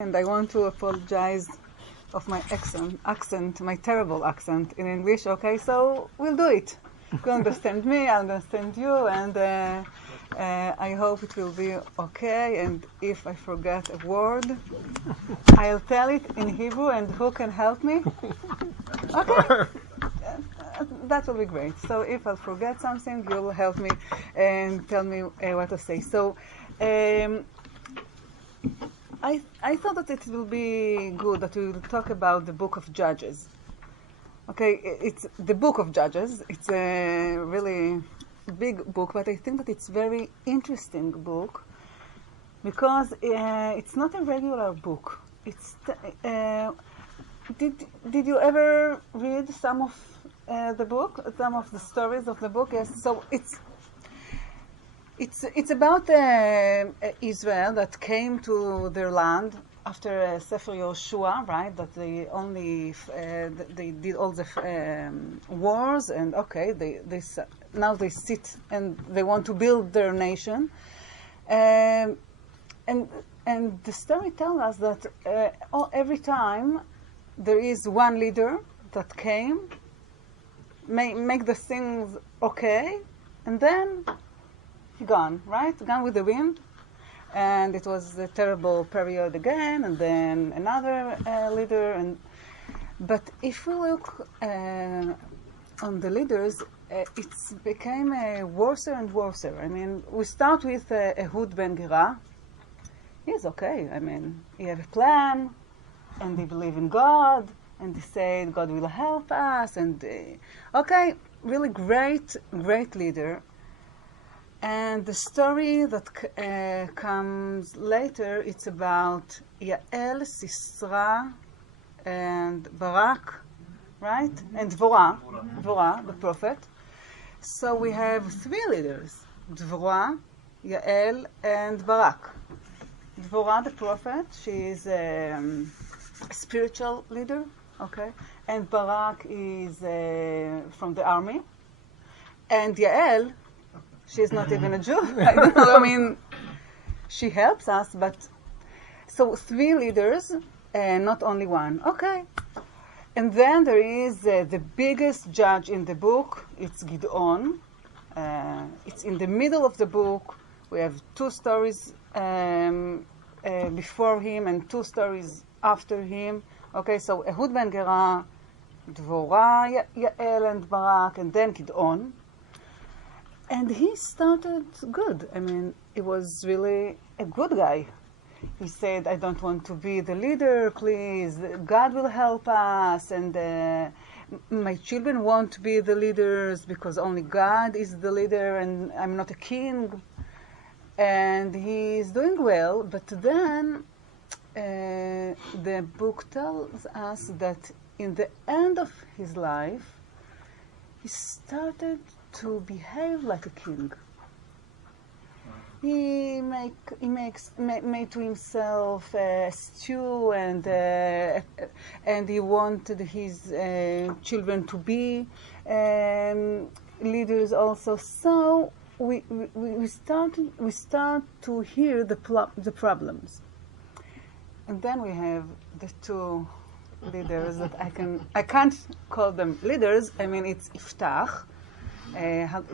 And I want to apologize of my accent, my terrible accent in English. Okay, so we'll do it. You understand me, I understand you, and I hope it will be okay. And if I forget a word, I'll tell it in Hebrew, and who can help me? Okay, that will be great. So if I forget something, you'll help me and tell me what to say. So. I thought that it will be good that we will talk about the Book of Judges. Okay, it's the Book of Judges. It's a really big book, but I think that it's a very interesting book because it's not a regular book. It's did you ever read some of the book, some of the stories of the book? Yes. So it's about Israel that came to their land after Sefer Yoshua, right? That they only they did all the wars, and okay, now they sit and they want to build their nation, and the story tells us that every time there is one leader that came, make the things okay, and then gone, right? Gone with the wind. And it was a terrible period again, and then another leader. But if we look on the leaders, it became worse and worse. I mean, we start with Ehud ben Gira. He's okay. I mean, he have a plan, and they believe in God, and they say God will help us. And okay, really great leader. And the story that comes later, it's about Yael, Sisra, and Barak, right? And Dvorah, the prophet. So we have three leaders, Dvorah, Yael, and Barak. Dvorah, the prophet, she is a spiritual leader, okay? And Barak is from the army. And Yael, she's not even a Jew. I don't know. I mean, she helps us, but so three leaders, not only one. Okay. And then there is the biggest judge in the book. It's Gideon. It's in the middle of the book. We have two stories before him and two stories after him. Okay, so Ehud ben Gera, Dvorah, Yael, and Barak, and then Gideon. And he started good. I mean, he was really a good guy. He said, I don't want to be the leader, please. God will help us. And my children want to be the leaders because only God is the leader and I'm not a king. And he's doing well. But then the book tells us that in the end of his life, he started to behave like a king. He made to himself a stew, and he wanted his children to be leaders also. So we start to hear the problems, and then we have the two leaders that I can't call them leaders. I mean, it's Iftach. Iftach,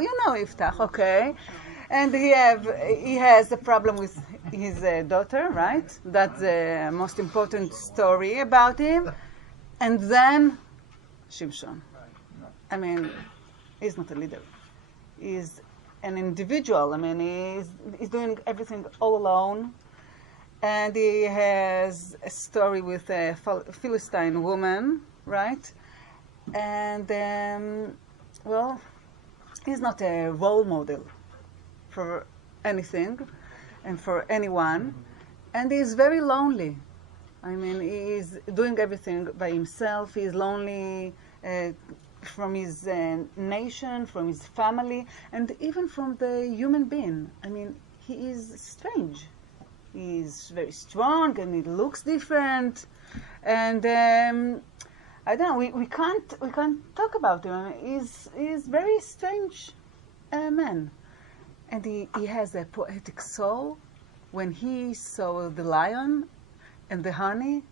you know Iftach, okay? And he has a problem with his daughter, right? That's the most important story about him. And then Shimshon. I mean, he's not a leader. He's an individual. I mean, he's doing everything all alone. And he has a story with a Philistine woman, right? And well, he's not a role model for anything and for anyone, and he's very lonely. I mean, he's doing everything by himself. He's lonely from his nation, from his family, and even from the human being. I mean, he is strange. He's very strong and he looks different, and I don't know. We can't talk about him. He's very strange man, and he has a poetic soul, when he saw the lion and the honey,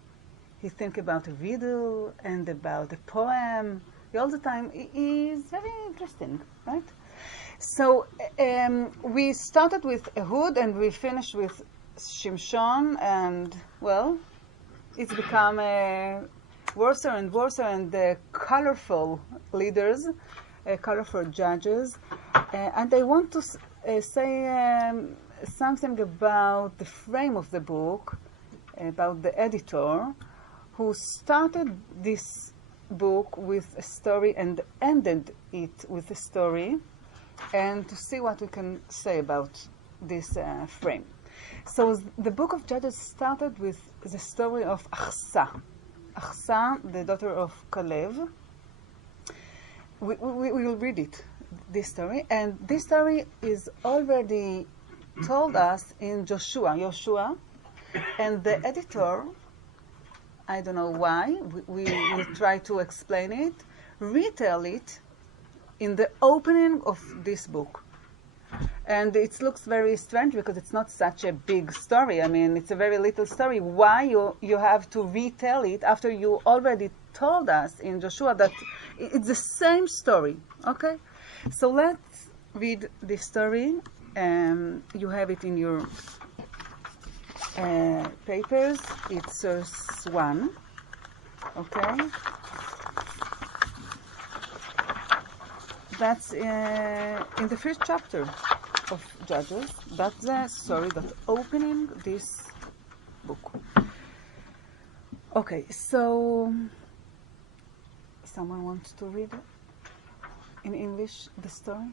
he think about a riddle and about a poem. All the time, is very interesting, right? So we started with Ehud and we finished with Shimshon, and well, it's become worse and worse, and colorful leaders, colorful judges. And I want to say something about the frame of the book, about the editor, who started this book with a story and ended it with a story, and to see what we can say about this frame. So the book of Judges started with the story of Achsa. Achsa, the daughter of Kalev. We will read it, this story. And this story is already told us in Joshua. And the editor, I don't know why, we will try to explain it, retell it in the opening of this book. And it looks very strange because it's not such a big story. I mean, it's a very little story. Why you have to retell it after you already told us in Joshua that it's the same story, okay? So let's read this story. You have it in your papers. It's source 1, okay? That's in the first chapter of Judges. That's the story that's opening this book. Okay, so someone wants to read in English the story?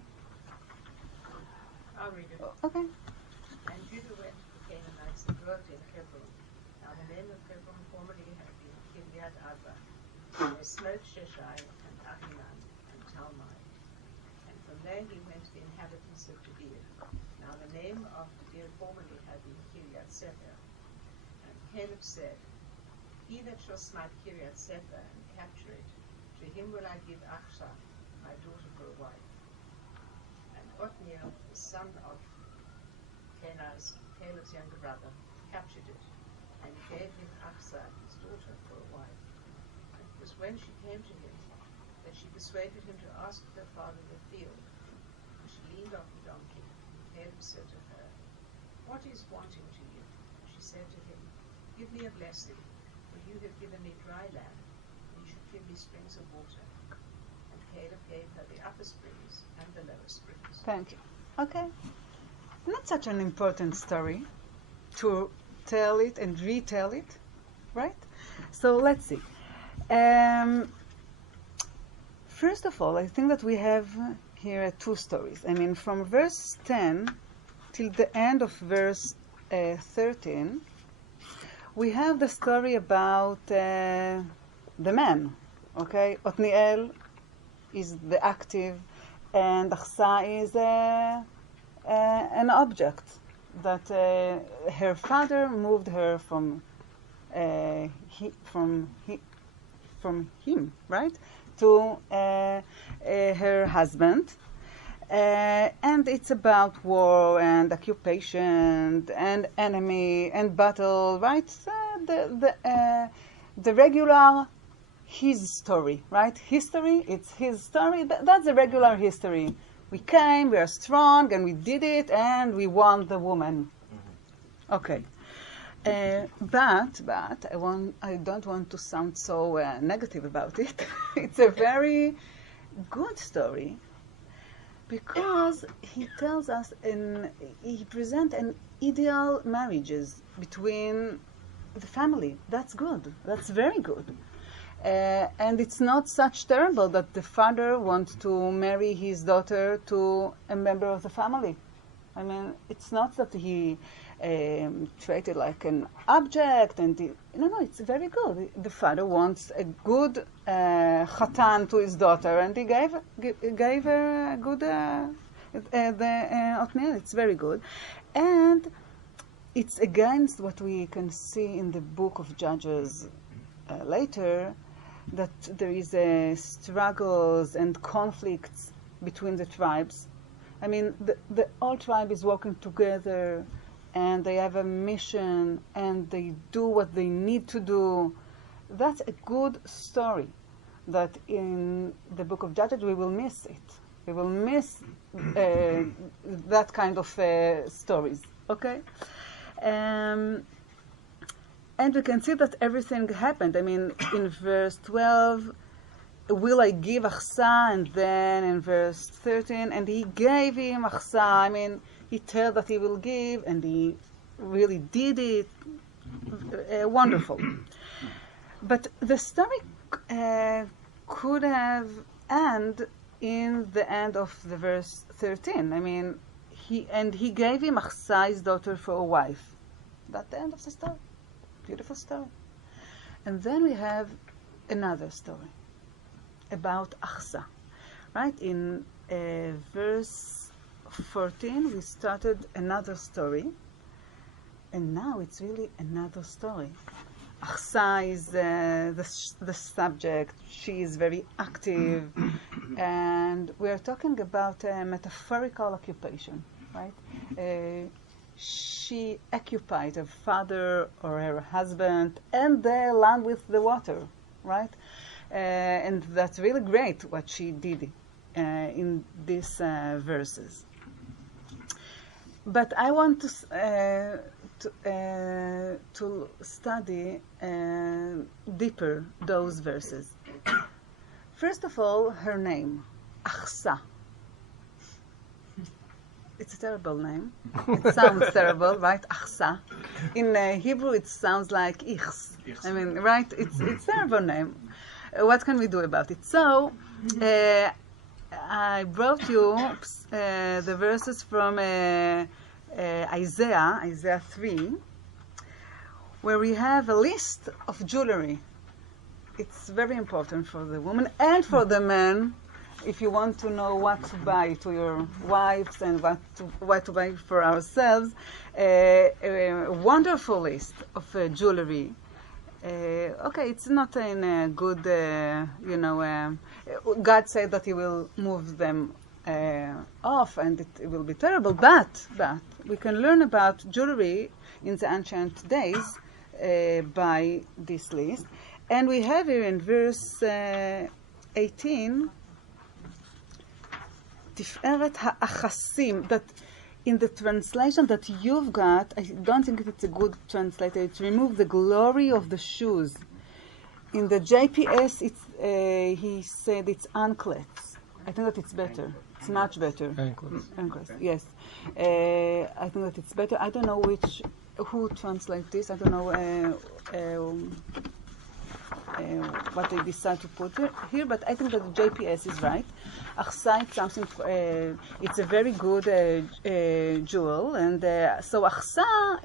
I'll read it. Okay. And Judah went to the Canaanites and dwelt in Hebron. Now the name of Hebron formerly had been Kiriath Arba. They smote Sheshai and Ahiman and Talmai. And from there he went to the inhabitants of Debir. Now the name of Debir formerly had been Kiriath Sefer. And Caleb said, He that shall smite Kiriath Sefer and capture it, to him will I give Achsha, my daughter, for a wife. And Othniel, the son of Kenaz, Caleb's younger brother, captured it, and he gave him Achsah, his daughter, for a wife. And it was when she came to him that she persuaded him to ask her father the field. And she leaned on the donkey. Caleb said to her, What is wanting to you? She said to him, Give me a blessing, for you have given me dry land, and you should give me springs of water. And Caleb gave her the upper springs and the lower springs. Thank you. Okay. Not such an important story to tell it and retell it, right? So let's see. First of all, I think that we have here 2 stories. I mean, from verse 10 till the end of verse 13, we have the story about the man, okay? Othniel is the active, and Achsa is an object that her father moved her from him, right, to her husband, and it's about war and occupation and enemy and battle, right? The regular his story, right? History, it's his story. That's the regular history. We came, we are strong, and we did it, and we won the woman. Mm-hmm. Okay. But I don't want to sound so negative about it. It's a very good story because he tells us, he presents an ideal marriages between the family. That's good. That's very good. And it's not such terrible that the father wants to marry his daughter to a member of the family. I mean, it's not that he treated like an object, and no, it's very good. The father wants a good chatan to his daughter, and he gave her a good Othniel. It's very good, and it's against what we can see in the book of Judges later, that there is struggles and conflicts between the tribes. I mean, the whole tribe is working together, and they have a mission, and they do what they need to do. That's a good story that in the book of Judges we will miss it. We will miss that kind of stories, okay? And we can see that everything happened. I mean, in verse 12, will I give achsa? And then in verse 13, and he gave him achsa. I mean, he told that he will give, and he really did it. Wonderful. But the story could have ended in the end of the verse 13. I mean, he gave him achsa, his daughter, for a wife. That's the end of the story. Beautiful story. And then we have another story about achsa. Right? In verse 14, we started another story. And now it's really another story. Achsa is the subject. She is very active. And we are talking about a metaphorical occupation, right? She occupied her father or her husband and the land with the water, right? And that's really great what she did in these verses. But I want to study deeper those verses. First of all, her name, Achsa. It's a terrible name. It sounds terrible, right? Achsa. In Hebrew, it sounds like ichs. I mean, right? It's a terrible name. What can we do about it? So, I brought you the verses from Isaiah 3, where we have a list of jewelry. It's very important for the woman and for the man. If you want to know what to buy to your wives and what to buy for ourselves, a wonderful list of jewelry. Okay, it's not in a good, God said that He will move them off and it will be terrible, but we can learn about jewelry in the ancient days by this list. And we have here in verse 18, Tiferet ha'achasim, that in the translation that you've got, I don't think it's a good translator. It's remove the glory of the shoes. In the JPS, he said it's anklets. I think that it's better. It's much better. Anklets, yes. I think that it's better. I don't know who translates this. I don't know what they decide to put here, but I think that the JPS is right. Achsa is something, it's a very good jewel, and so Achsa,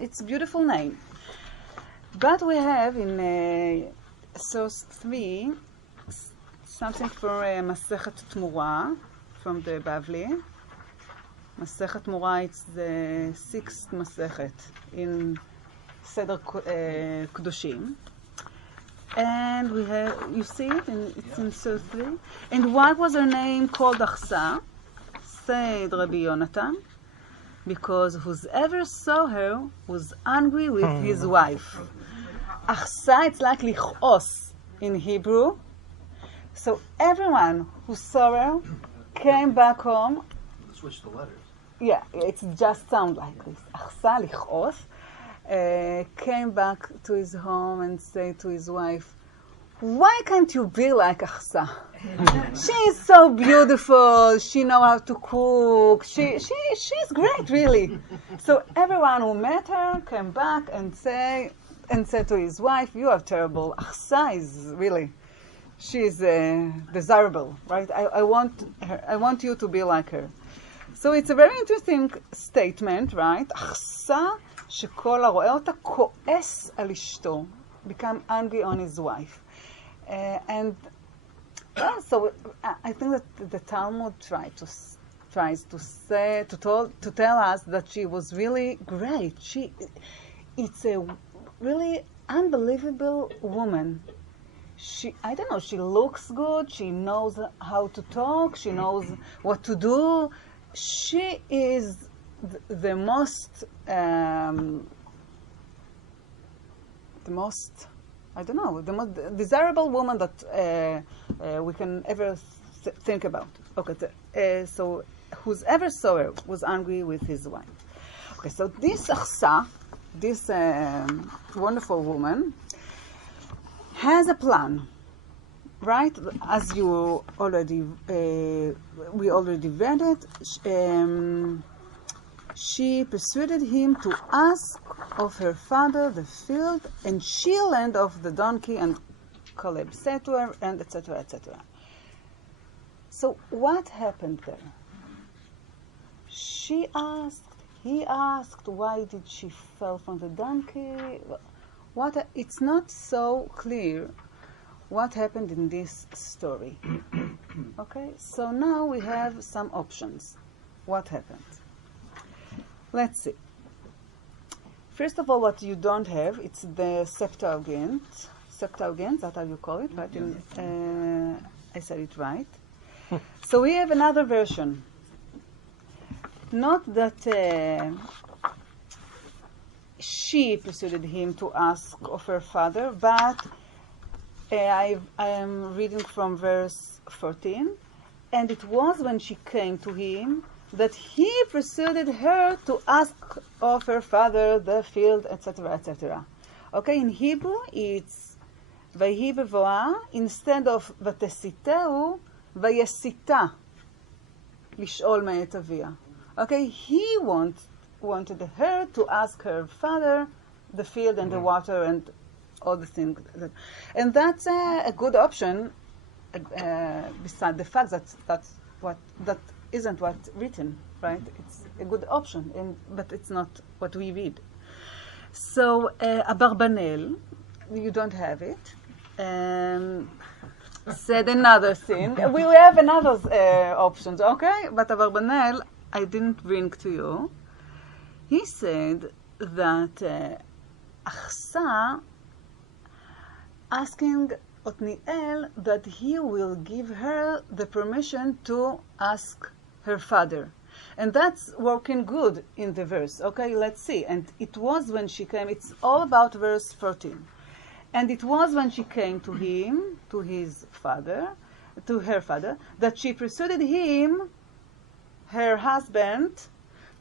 it's a beautiful name. But we have in source 3 something for Masechet Tmura from the Bavli. Masechet Tmura, it's the 6th Masechet in Seder Kedushim. And we have, you see it, it's in source 3. And why was her name called Achsa? Said Rabbi Yonatan, because whoever saw her was angry with his wife. Achsa, it's like lichos in Hebrew. So everyone who saw her came back home. Switch the letters. Yeah, it just sounds like this. Achsa, lichos. Came back to his home and said to his wife, why can't you be like Achsa? She is so beautiful. She knows how to cook. She's great, really. So everyone who met her came back and said to his wife, you are terrible. Achsa is really, she's desirable, right? I want you to be like her. So it's a very interesting statement, right? Achsa, שכל הרואה אותה כועס על אשתו, become angry on his wife. And so I think that the Talmud tries to tell us that she was really great. It's a really unbelievable woman. She looks good, she knows how to talk, she knows what to do. She is the most I don't know, the most desirable woman that we can ever think about. Okay, so whoever saw her was angry with his wife. Okay, so this Achsa, this wonderful woman, has a plan, right? As you already, we already read it. She persuaded him to ask of her father the field, and she learned of the donkey, and Caleb said to her, and etc., etc. So what happened there? She asked, he asked, why did she fell from the donkey? It's not so clear what happened in this story. Okay, so now we have some options. What happened? Let's see. First of all, what you don't have, it's the Septuagint. Septuagint, that's how you call it, right? I said it right. So we have another version. Not that she persuaded him to ask of her father, but I am reading from verse 14. And it was when she came to him that he persuaded her to ask of her father the field, etc., etc. Okay, in Hebrew it's ויהי בבואה, instead of ותסיתהו, ויסיתה לשאול מאת אביה. Okay, he wanted her to ask her father the field and the water and all the things. And that's a good option, beside the fact that isn't what's written, right? It's a good option, but it's not what we read. So, Abarbanel, you don't have it, said another thing. We have another options, okay? But Abarbanel, I didn't bring to you. He said that Achsa asking Othniel that he will give her the permission to ask her father. And that's working good in the verse. Okay, let's see. And it was when she came, it's all about verse 14. And it was when she came to him, to his father, to her father, that she persuaded him, her husband,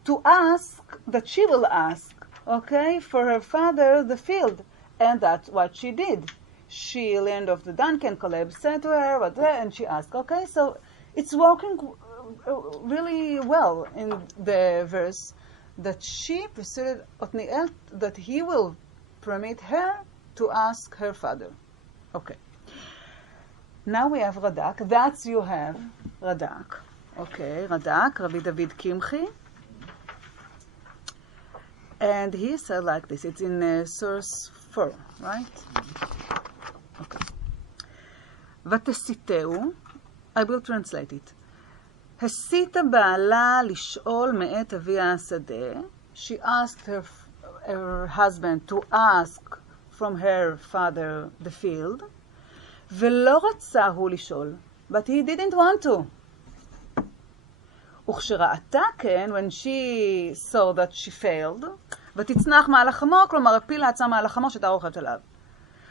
to ask, that she will ask, okay, for her father the field. And that's what she did. She learned of the donkey, and Caleb said to her, and she asked, okay, so it's working really well in the verse that she persuaded Othniel that he will permit her to ask her father. Okay. Now we have Radak. That's you have Radak. Okay, Radak, Rabbi David Kimchi. And he said like this. It's in source 4, right? Okay. ותסיתהו, I will translate it. הסיתה בעלה לשאול מאת אביה השדה. She asked her husband to ask from her father the field. ולא רצה הוא לשאול, but he didn't want to. וכשראתה כן, when she saw that she failed, ותצנח מעל החמור, כלומר הפילה עצה מעל החמור שתערוכת עליו.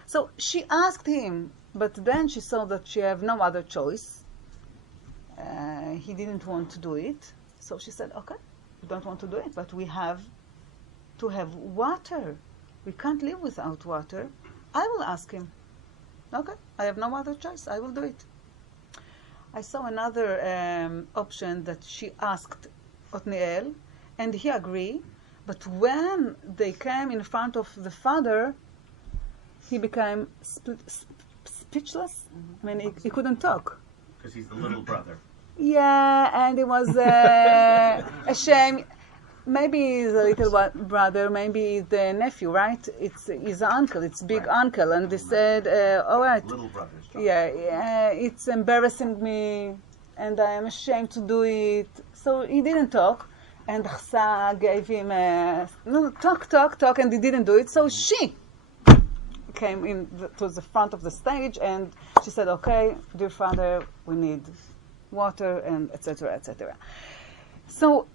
So she asked him, but then she saw that she had no other choice. He didn't want to do it. So she said, okay, you don't want to do it, but we have to have water. We can't live without water. I will ask him. Okay, I have no other choice. I will do it. I saw another option that she asked Othniel, and he agreed. But when they came in front of the father, he became speechless. I mean, he couldn't talk. Because he's the little brother. Yeah, and it was a shame. Maybe the little brother, maybe the nephew, right? It's his uncle, it's big right. Uncle. And they said, all right. Little brother's job. Yeah, it's embarrassing me, and I am ashamed to do it. So he didn't talk. And Achsa gave him no, talk, and he didn't do it. So she came to the front of the stage, and she said, okay, dear father, we need water, and etc., etc. So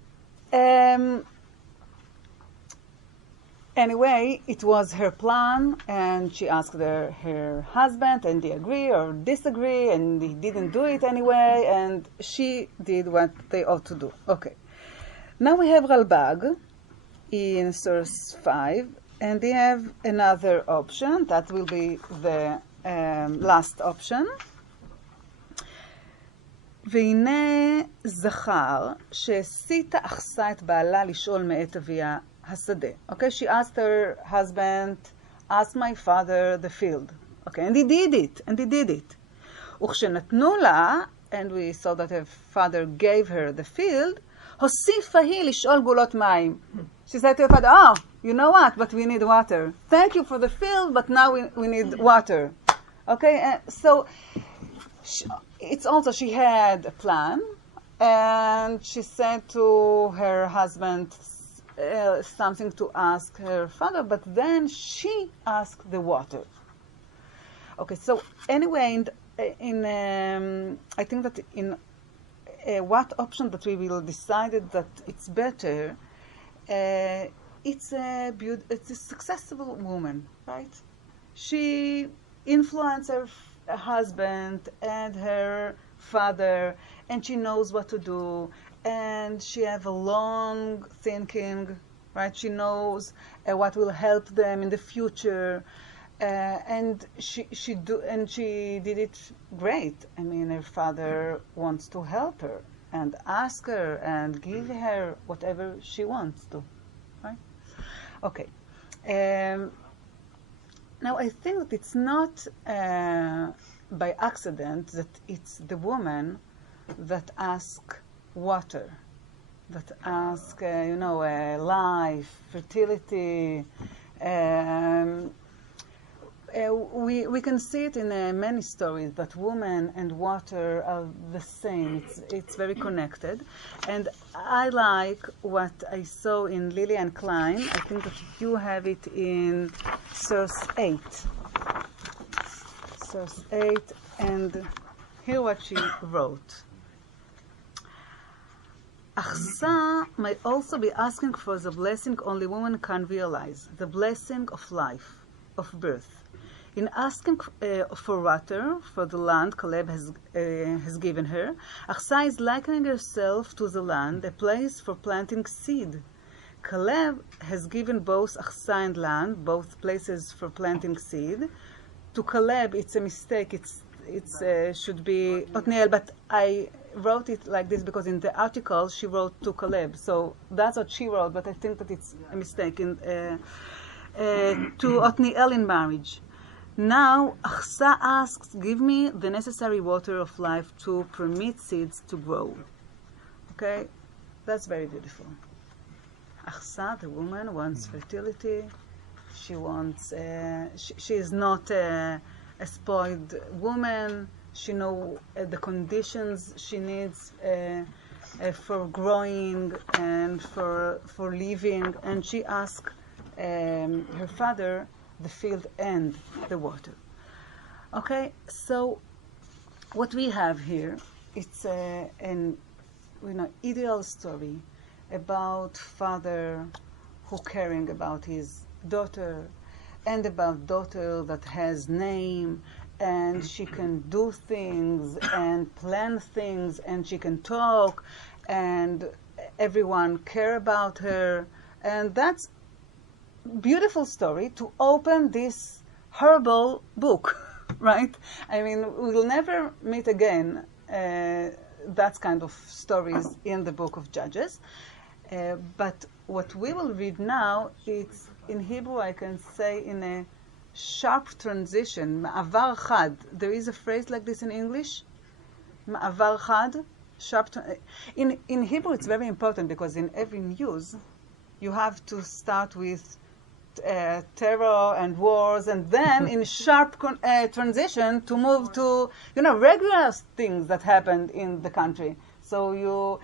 Anyway, it was her plan, and she asked her husband, and they agree or disagree, and he didn't do it anyway, and she did what they ought to do. Okay. Now we have Ralbag in source 5, and they have another option. That will be the last option. והנה זכר שהסיתה אחסה את בעלה לשאול מאת אביה השדה. Okay, she asked her husband, ask my father the field. Okay, and he did it. וכשנתנו לה, and we saw that her father gave her the field, הוסיפה היא לשאול גולות מים. She said to her father, oh, you know what, but we need water. Thank you for the field, but now we need water. Okay, so it's also, she had a plan, and she said to her husband something to ask her father, but then she asked the water. Okay, so anyway, I think that in what option that we will decide that it's better, it's a successful woman, right? She influenced her husband and her father, and she knows what to do, and she have a long thinking, right? She knows what will help them in the future, and she did it great. I mean, her father wants to help her and ask her and give her whatever she wants to, right? Okay. Now, I think that it's not by accident that it's the woman that asks water, that asks, life, fertility. We can see it in many stories that woman and water are the same. It's very connected. And I like what I saw in Lillian Klein. I think that you have it in source 8. Source 8, and here what she wrote. Achsa may also be asking for the blessing only women can realize, the blessing of life, of birth. In asking for water for the land Caleb has given her, Achsa is likening herself to the land, a place for planting seed. Caleb has given both Achsa and land, both places for planting seed. To Caleb, it's a mistake. It should be Otniel, but I wrote it like this because in the article she wrote to Caleb, so that's what she wrote. But I think that it's a mistake. To Otniel in marriage. Now, Achsa asks, give me the necessary water of life to permit seeds to grow. Okay? That's very beautiful. Achsa, the woman, wants fertility. She wants, she is not a spoiled woman. She knows the conditions she needs for growing and for living. And she asks her father the field and the water. Okay, so what we have here, it's an ideal story about father who caring about his daughter, and about daughter that has name, and she can do things and plan things, and she can talk, and everyone care about her, and that's beautiful story to open this horrible book, right? I mean, we will never meet again that kind of stories in the book of Judges. But what we will read now, it's in Hebrew, I can say in a sharp transition, ma'avar chad. There is a phrase like this in English, ma'avar chad. In Hebrew, it's very important because in every news, you have to start with terror and wars, and then in sharp transition to move to regular things that happened in the country. So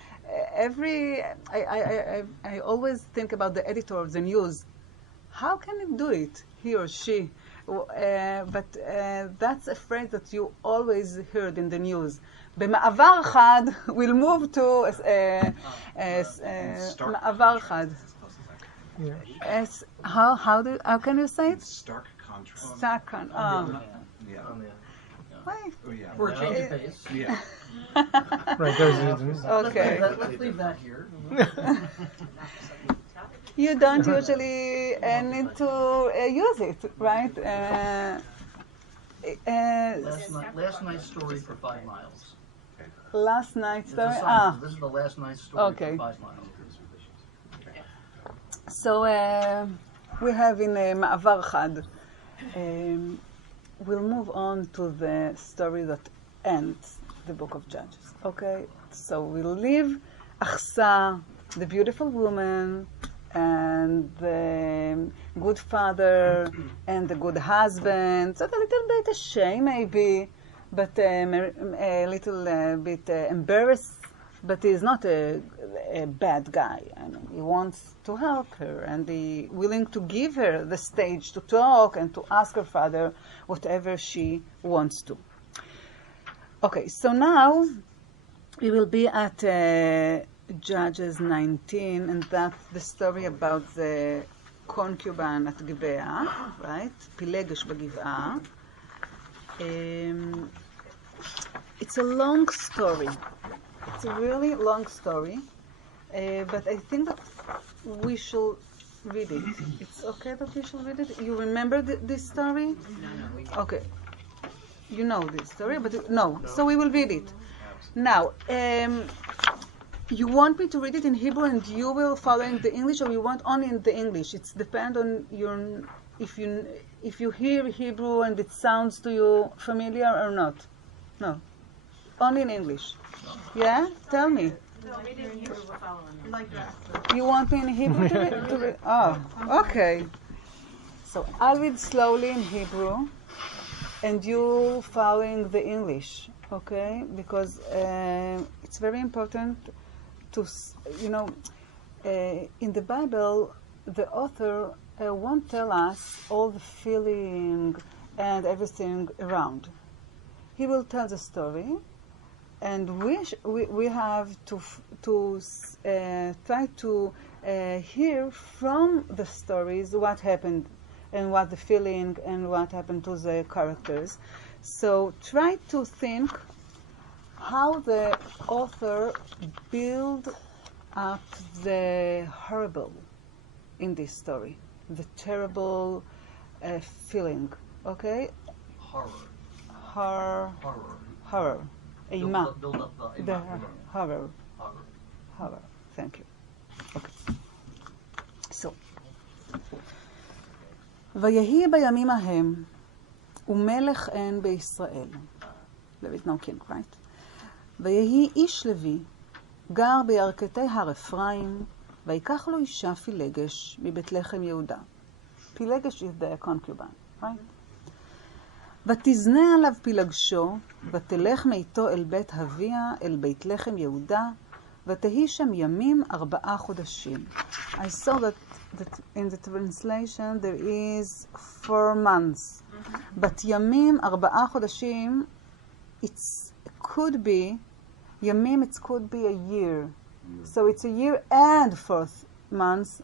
I always think about the editor of the news. How can he do it, he or she? But that's a phrase that you always heard in the news. במעבר חד, we'll move to מעבר חד. How can you say it? Stark contrast. Stark Yeah. Wait. Oh, yeah. For a change of pace. Yeah. Right, there's Okay. Let's leave that here. You don't usually need to use it, right? Last night's story for 5 miles. Last night's It's a story. song. This is the last night's story Okay. for 5 miles. So we have in מעבר חד. We'll move on to the story that ends the book of Judges. Okay, so we'll leave Achsa, the beautiful woman, and the good father, and the good husband. So a little bit ashamed maybe, but a little bit embarrassed. But he's not a bad guy. I mean, he wants to help her, and he's willing to give her the stage to talk and to ask her father whatever she wants to. Okay, so now we will be at Judges 19, and that's the story about the concubine at Gibeah, right? פילגש בגבעה. It's a long story. It's a really long story, but I think that we should read it. It's okay that we should read it? You remember this story? No. Okay. You know this story, but no. So we will read it. Now, you want me to read it in Hebrew and you will follow in the English, or you want only in the English? It depends on your, if you hear Hebrew and it sounds to you familiar or not. No. Only in English. Yeah? Tell me. You want me in Hebrew to read? Oh, okay. So I'll read slowly in Hebrew, and you following the English, okay? Because it's very important to, in the Bible, the author won't tell us all the feeling and everything around. He will tell the story, and we have to try to hear from the stories what happened and what the feeling and what happened to the characters. So try to think how the author build up the horrible in this story, the terrible feeling, okay? Horror. Horror. אימה. Build up the The horror. horror. Thank you. Okay. So. ויהי בימים ההם, ומלך אין בישראל. There is no king, right? ויהי איש לוי, גר בירכתי הר אפרים, ויקח לו אישה פילגש מבית לחם יהודה. פילגש is the concubine, right? ותזנה עליו פילגשו, ותלך מאיתו אל בית אביה, אל בית לחם יהודה, ותהי שם ימים 4 חודשים. I saw that in the translation there is 4 months. But ימים 4 חודשים, it could be, ימים it could be a year. So it's a year and 4 months.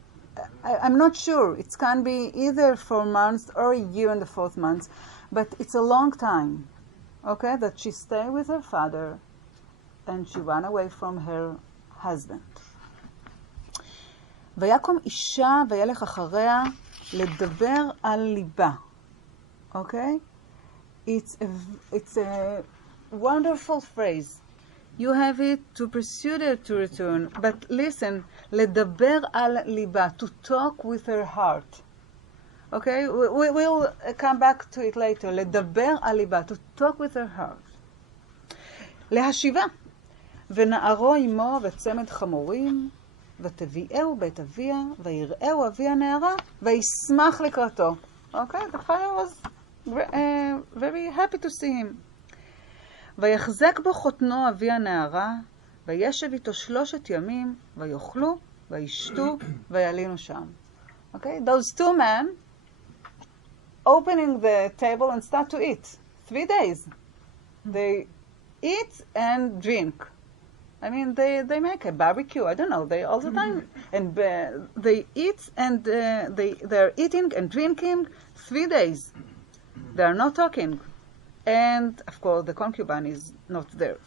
I'm not sure. It can be either 4 months or a year and the 4th month. But it's a long time, okay, that she stayed with her father and she ran away from her husband. ויקום אישה וילך אחריה לדבר על ליבה. Okay? It's a wonderful phrase. You have it to pursue her to return. But listen, לדבר על ליבה, to talk with her heart. Okay? We will come back to it later. לדבר על ליבה, to talk with her heart. להשיבה. ונערו עמו וצמד חמורים, ותביאהו בית אביה, ויראהו אבי הנערה, וישמח לקראתו. Okay? The father was very happy to see him. ויחזק בו חותנו אבי הנערה, וישב איתו 3 ימים, ויאכלו, וישתו, וילינו שם. Okay? Those 2 men opening the table and start to eat. 3 days. They eat and drink. I mean, they make a barbecue. I don't know. They all the time, and they eat and they're eating and drinking 3 days. They are not talking, and of course the concubine is not there.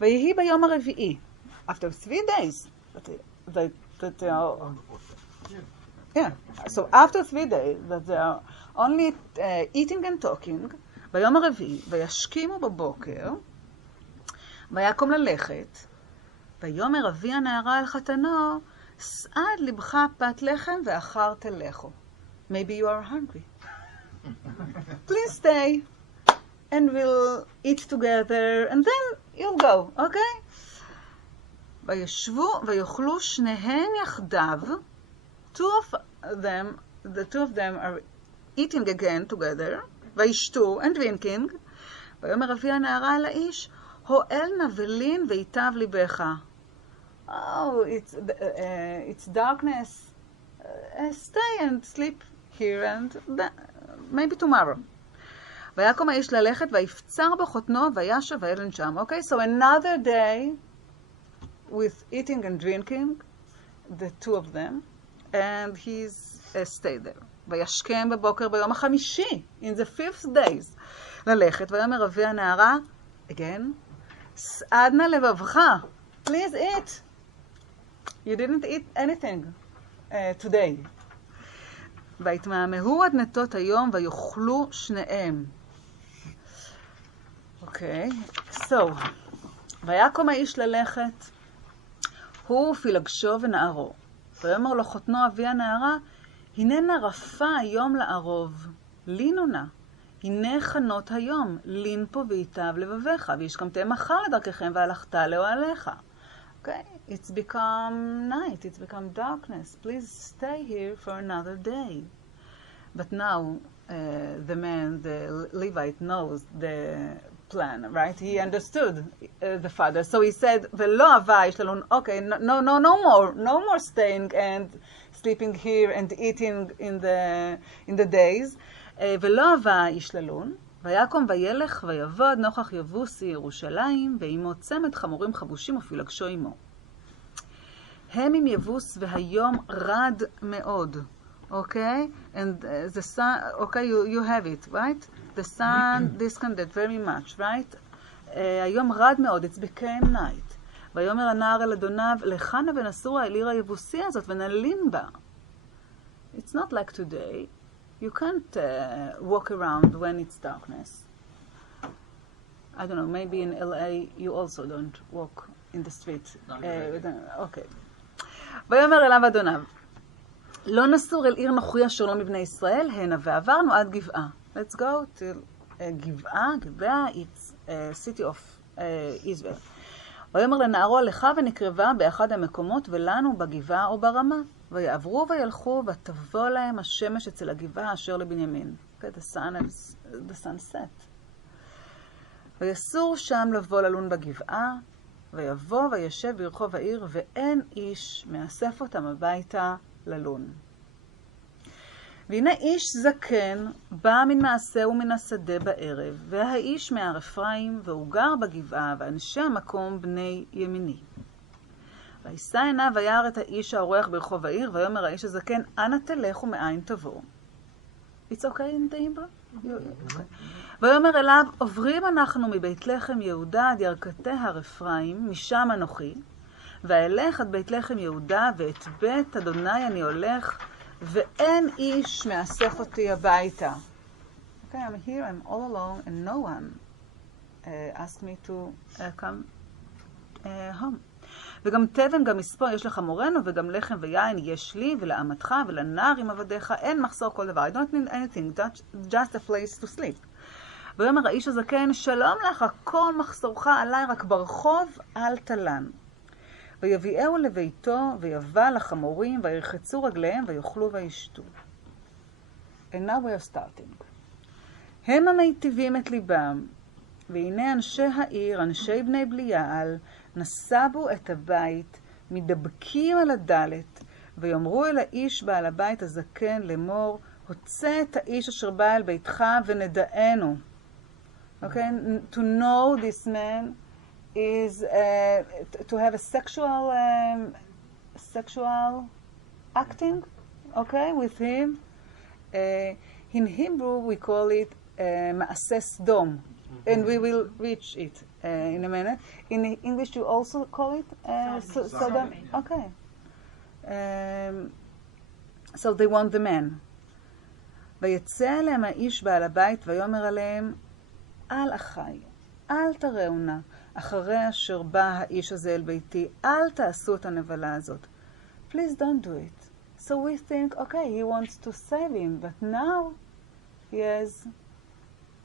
ויהי ביום הרביעי, after 3 days, that they are, yeah. So after 3 days that they are only eating and talking, ביום הרביעי, וישכימו בבוקר. ויקום ללכת, ויאמר אבי הנערה אל חתנו, סעד לבך פת לחם ואחר תלכו. Maybe you are hungry. Please stay, and we'll eat together, and then you'll go, okay? וישבו ויאכלו שניהם יחדיו. The two of them are eating again together. וישתו and drinking. ויאמר אבי הנערה אל האיש, הואל נבלין ויטב ליבך. Oh, it's darkness. Stay and sleep here and maybe tomorrow. ויקום האיש ללכת ויפצר בחותנו וישב הילד שם. Okay, so another day with eating and drinking, the two of them, and he's stayed there. וישכם בבוקר ביום החמישי, in the 5th days, ללכת. ויאמר אבי הנערה, again, סעד נא לבבך, please eat. You didn't eat anything today. ויתמהמהו עד נטות היום ויאכלו שניהם. Okay, so, ויקום האיש ללכת, הוא פילגשו ונערו. ויאמר לו חותנו אבי הנערה, הננה רפה היום לערוב, לינו נא. הנה חנות היום, לין פה ויטב לבביך, וישכמתם מחר לדרככם והלכת לאוהליך. Okay, it's become night, it's become darkness. Please stay here for another day. But now the man, the Levite, knows the plan, right? He understood the father. So he said, "Velo avai shalom." Okay, no more staying and sleeping here and eating in the days. ולא אבה איש ללון, ויקום וילך ויבוא עד נוכח יבוס ירושלים, ועמו צמד חמורים חבושים ופילגשו עמו. הם עם יבוס והיום רד מאוד. Okay? And the sun, okay, you have it, right? The sun disconnected very much, right? היום רד מאוד, it became night. ויאמר הנער אל אדוניו, לך נא ונסורה אל עיר היבוסי הזאת ונלין בה. It's not like today. You can't walk around when it's darkness. I don't know, maybe in LA you also don't walk in the street. Okay. ויאמר אליו אדוניו, לא נסור אל עיר נוחי אשר לא מבני ישראל, הנה ועברנו עד גבעה. Let's go to גבעה, it's a city of Israel. ויאמר לנערו לך ונקרבה באחד המקומות ולנו בגבעה או ברמה. ויעברו וילכו ותבוא להם השמש אצל הגבעה אשר לבנימין. Okay, the sun set. ויסור שם לבוא ללון בגבעה, ויבוא וישב ברחוב העיר, ואין איש מאסף אותם הביתה ללון. והנה איש זקן בא מן מעשה ומן השדה בערב, והאיש מהר אפרים, והוא גר בגבעה, ואנשי המקום בני ימיני. וישא עיניו וירא את האיש האורח ברחוב העיר, ויאמר האיש הזקן, אנה תלך ומאין תבוא. It's okay in the Hebrew? ויאמר אליו, עוברים אנחנו מבית לחם יהודה עד ירכתי הר אפרים, משם אנוכי, ואלך עד בית לחם יהודה, ואת בית אדוני אני הולך, ואין איש מאסף אותי הביתה. Okay, I'm here, I'm all alone, and no one asked me to come home. וגם תבן, גם מספור יש לך מורנו, וגם לחם ויין יש לי, ולאמתך, ולנער עם עבדיך, אין מחסור כל דבר. I don't need anything, just a place to sleep. ויאמר האיש הזקן, שלום לך, כל מחסורך עליי, רק ברחוב אל תלן. ויביאהו לביתו, ויבא לחמורים, וירחצו רגליהם, ויאכלו וישתו. And now we are starting. הם המיטיבים את ליבם, והנה אנשי העיר, אנשי בני בליעל, נסבו את הבית, מדבקים על הדלת, ויאמרו אל האיש בעל הבית הזקן לאמור, הוצא את האיש אשר בא אל ביתך ונדענו. Okay, Okay, to know this man is to have a sexual acting, okay, with him. In Hebrew we call it מעשה סדום, and we will reach it in a minute. In English you also call it Sodom. Okay. So they want the man. ויצא אליהם האיש בעל הבית ויאמר עליהם, אל אחי, אל תראו נא, אחרי אשר בא האיש הזה אל ביתי, אל תעשו את הנבלה הזאת. Please don't do it. So we think, okay, he wants to save him, but now he has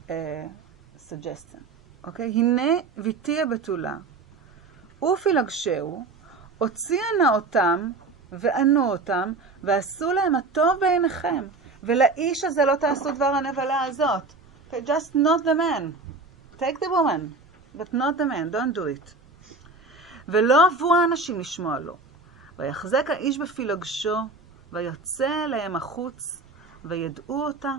a suggestion. Okay, הנה ביתי הבתולה, ופילגשהו, הוציאה נא אותם, וענו אותם, ועשו להם הטוב בעיניכם. ולאיש הזה לא תעשו דבר הנבלה הזאת. Okay, just not the man. Take the woman, but not the man. Don't do it. ולא אהבו האנשים לשמוע לו. ויחזק האיש בפילגשו, ויוצא אליהם החוץ, וידעו אותה,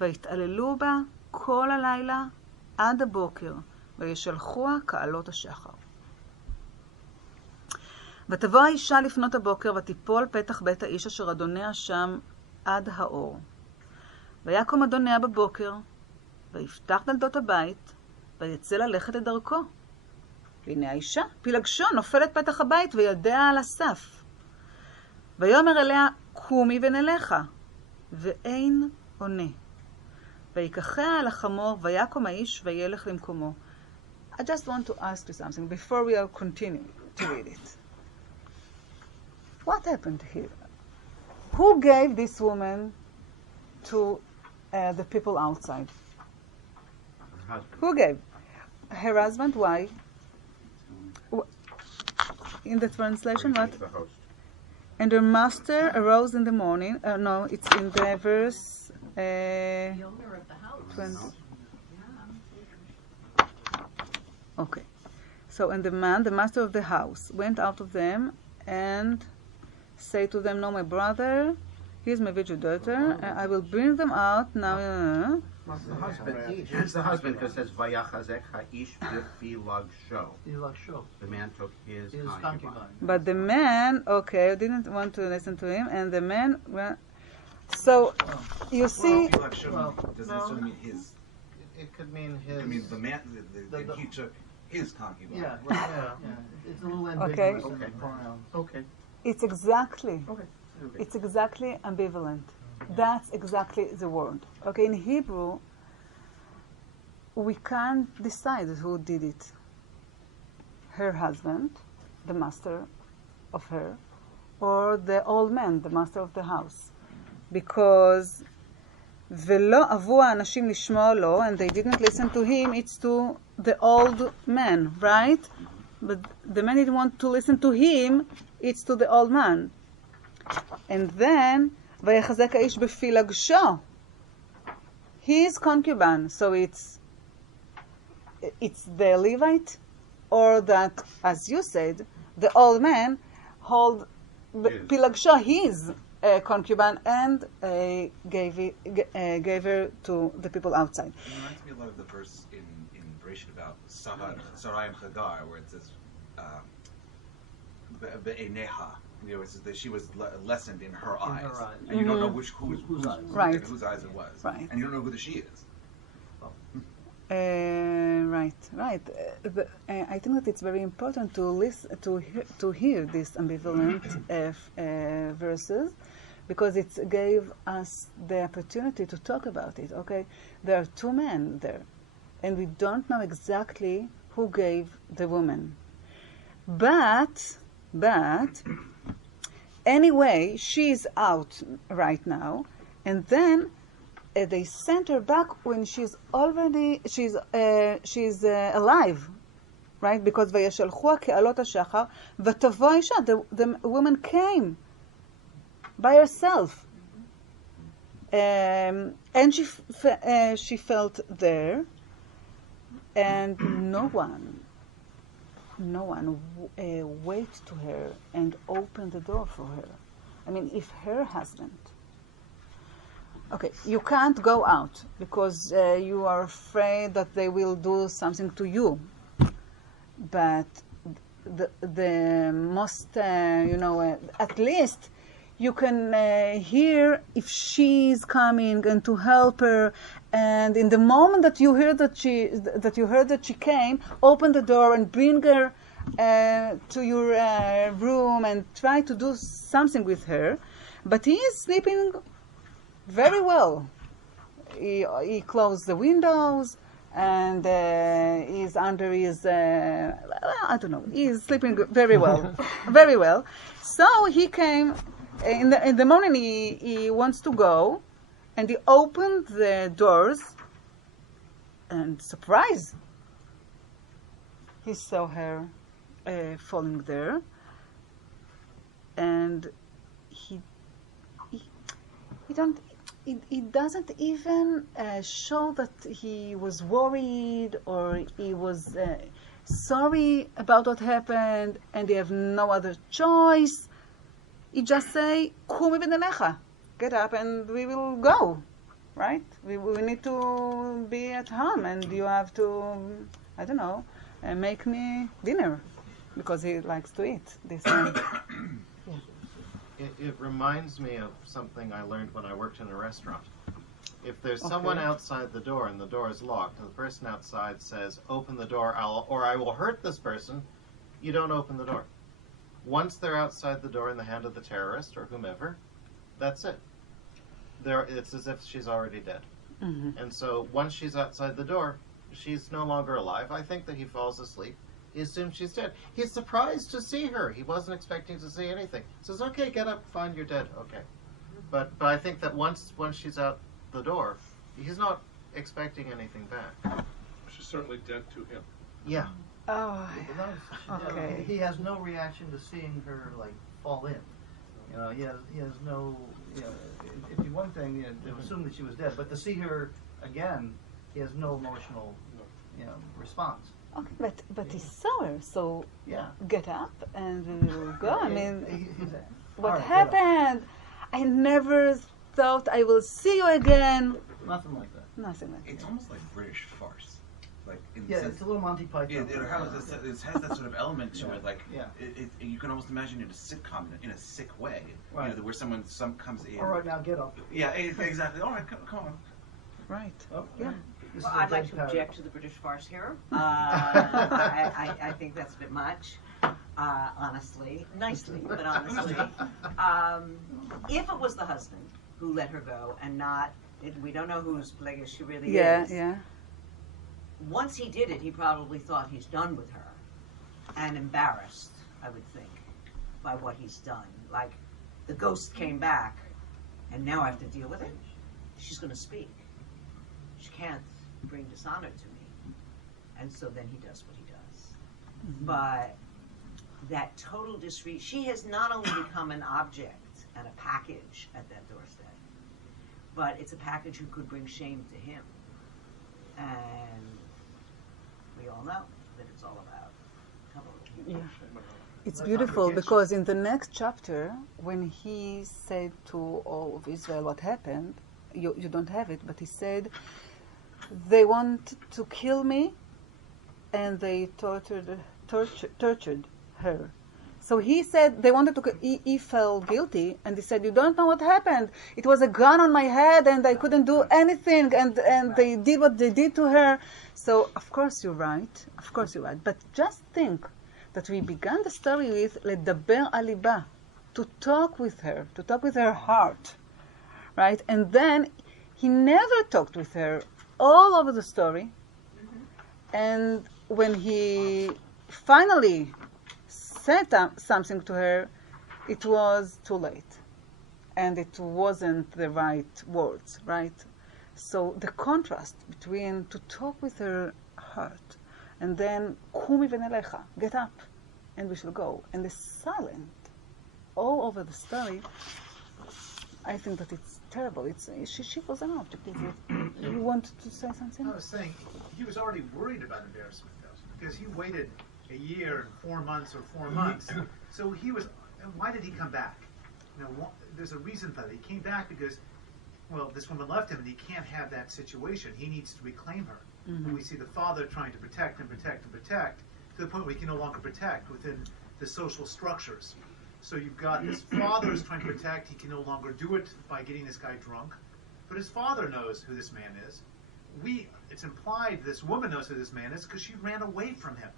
ויתעללו בה כל הלילה עד הבוקר, וישלחוה כעלות השחר. ותבוא האישה לפנות הבוקר, ותיפול פתח בית האיש אשר אדוניה שם עד האור. ויקום אדוניה בבוקר, ויפתח דלתות הבית, ויצא ללכת לדרכו. והנה האישה, פילגשו, נופלת פתח הבית, וידיה על הסף. ויאמר אליה, קומי ונלכה, ואין עונה. ויקחיה על החמור, ויקום האיש, וילך למקומו. I just want to ask you something before we are continuing to read it. What happened here? Who gave this woman to the people outside? Her husband. Who gave? Her husband. Why? In the translation, what? The host. And her master arose in the morning. No, it's in the verse. The owner of the house. 20. Yeah. Okay. So, and the man, the master of the house, went out of them and say to them, no, my brother, here's my virgin daughter, I will bring them out now. The husband, It's the husband because it says Vayachazek ha'ish b'filagsho. The man took his concubine. concubine. But the man, okay, I didn't want to listen to him, and the man, so, you see, Well, does no. this mean his? It could mean his. I mean, the man. The- He took his concubine. Yeah, well, yeah. It's a little Okay. ambiguous in the pronouns. Okay. it's exactly Okay. It's exactly ambivalent. That's exactly the word. Okay, in Hebrew, we can't decide who did it. Her husband, the master of her, or the old man, the master of the house. Because ולא אהבו האנשים לשמוע לו, and they didn't listen to him, it's to the old man, right? But the man didn't want to listen to him, it's to the old man. And then, ויחזק האיש בפילגשו. His concubine, so it's the Levite, or that, as you said, the old man hold פילגשו, his concubine, and gave her to the people outside. It reminds me a lot of the verse in Bereshit about Sarai and Hagar, where it says be'eneha. You know, it says that she was lessened in her eyes, and you don't know whose eyes, Right. whose eyes it was, Right. and you don't know who the she is. Right. I think that it's very important to listen to hear these ambivalent verses, because it gave us the opportunity to talk about it. Okay, there are two men there, and we don't know exactly who gave the woman. But anyway, she's out right now, and then they sent her back when she's alive, right? Because וישלחוה כעלות השחר, ותבוא האישה. The woman came by herself, and she felt there, and no one wait to her and open the door for her. I mean, if her husband, Okay, you can't go out because you are afraid that they will do something to you. But the most, at least you can hear if she's coming and to help her. And in the moment that you heard that she came, open the door and bring her to your room and try to do something with her. But he is sleeping very well. He closed the windows and he's under his, I don't know, he's sleeping very well, very well. So he came, in the morning he wants to go, and he opened the doors, and surprise, he saw her falling there, and he doesn't even show that he was worried or he was sorry about what happened and they have no other choice. He just say, "Kumi v'nelecha," get up and we will go, right? We need to be at home and you have to, I don't know, make me dinner because he likes to eat this. It reminds me of something I learned when I worked in a restaurant. If there's someone outside the door and the door is locked, and the person outside says, "Open the door, or I will hurt this person," you don't open the door. Once they're outside the door in the hand of the terrorist or whomever, that's it. It's as if she's already dead. Mm-hmm. And so once she's outside the door, she's no longer alive. I think that he falls asleep. He assumes she's dead. He's surprised to see her. He wasn't expecting to see anything. He says, "Okay, get up, fine, you're dead." Okay. But I think that once she's out the door, he's not expecting anything back. She's certainly dead to him. Yeah. Oh, Okay. He has no reaction to seeing her fall in. He has no. It'd be one thing to assume that she was dead, but to see her again, he has no emotional, response. okay, but he saw her, so Yeah. get up and we will go. I mean, what All right, happened? I never thought I will see you again. Nothing like that. Nothing like It's that. almost like British farce, like in Yeah, the it's a little Monty Python. it has that sort of element to it. Like Yeah. you can almost imagine it a sitcom in a sick way, Right. where some comes in. All right, now get up. Yeah, exactly. All right, come on. Right. Oh, Yeah. This Well, is a I'd like dead to parrot. object to the British farce here. I think that's a bit much, honestly. Nicely, but honestly. If it was the husband who let her go and we don't know whose plague she really is. Yeah. Once he did it, he probably thought he's done with her and embarrassed, I would think, by what he's done. Like, the ghost came back and now I have to deal with it. She's going to speak. She can't bring dishonor to me. And so then he does what he does. Mm-hmm. But that total disrespect, she has not only become an object and a package at that doorstep, but it's a package who could bring shame to him. And we all know that it's all about Yeah. It's beautiful because in the next chapter, when he said to all of Israel what happened, you don't have it, but he said, they want to kill me and they tortured her. So he said they wanted to. He felt guilty, and he said, "You don't know what happened. It was a gun on my head, and I couldn't do anything, and they did what they did to her." So of course you're right. Of course you're right. But just think that we began the story with ledaber aliba, to talk with her heart, right? And then he never talked with her all over the story, and when he finally said something to her, it was too late. And it wasn't the right words, right? So the contrast between to talk with her heart and then, Kumi v'nelecha, get up and we shall go. And the silent all over the story, I think that it's terrible. She was an object. You want to say something? I was saying, he was already worried about embarrassment, though, because he waited a year and 4 months or 4 months. So he was, and why did he come back? There's a reason for that. He came back because well, this woman left him, and he can't have that situation. He needs to reclaim her. Mm-hmm. And we see the father trying to protect and protect and protect to the point where he can no longer protect within the social structures. So you've got this father is trying to protect. He can no longer do it by getting this guy drunk. But his father knows who this man is. It's implied this woman knows who this man is because she ran away from him.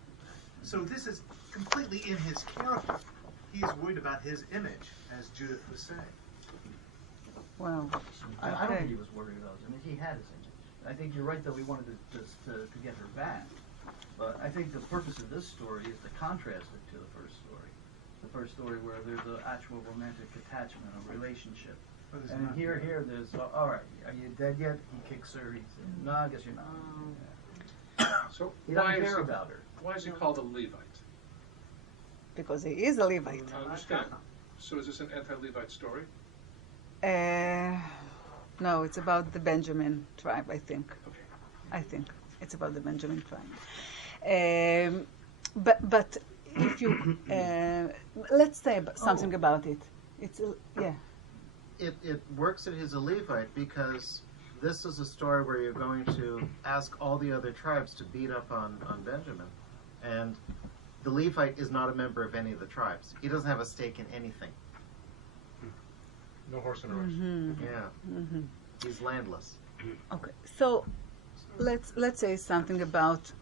So this is completely in his character. He's worried about his image, as Judith was saying. Wow. I don't Okay. think he was worried about it. I mean, he had his image. I think you're right that we wanted to get her back. But I think the purpose of this story is to contrast it to the first story. The first story where there's an actual romantic attachment, a relationship. And here, there's, all right, are you dead yet? He kicks her. He says, no, I guess you're not. So He why doesn't is care he, about her. why is he called a Levite? Because he is a Levite. I understand. So is this an anti-Levite story? No, it's about the Benjamin tribe, I think. Okay. I think it's about the Benjamin tribe. But if you let's say something about it. It's yeah. It works that he's a Levite because this is a story where you're going to ask all the other tribes to beat up on Benjamin. And the Levite is not a member of any of the tribes. He doesn't have a stake in anything. No horse in a race. Mm-hmm. Yeah. Mm-hmm. He's landless. Okay, so let's say something about.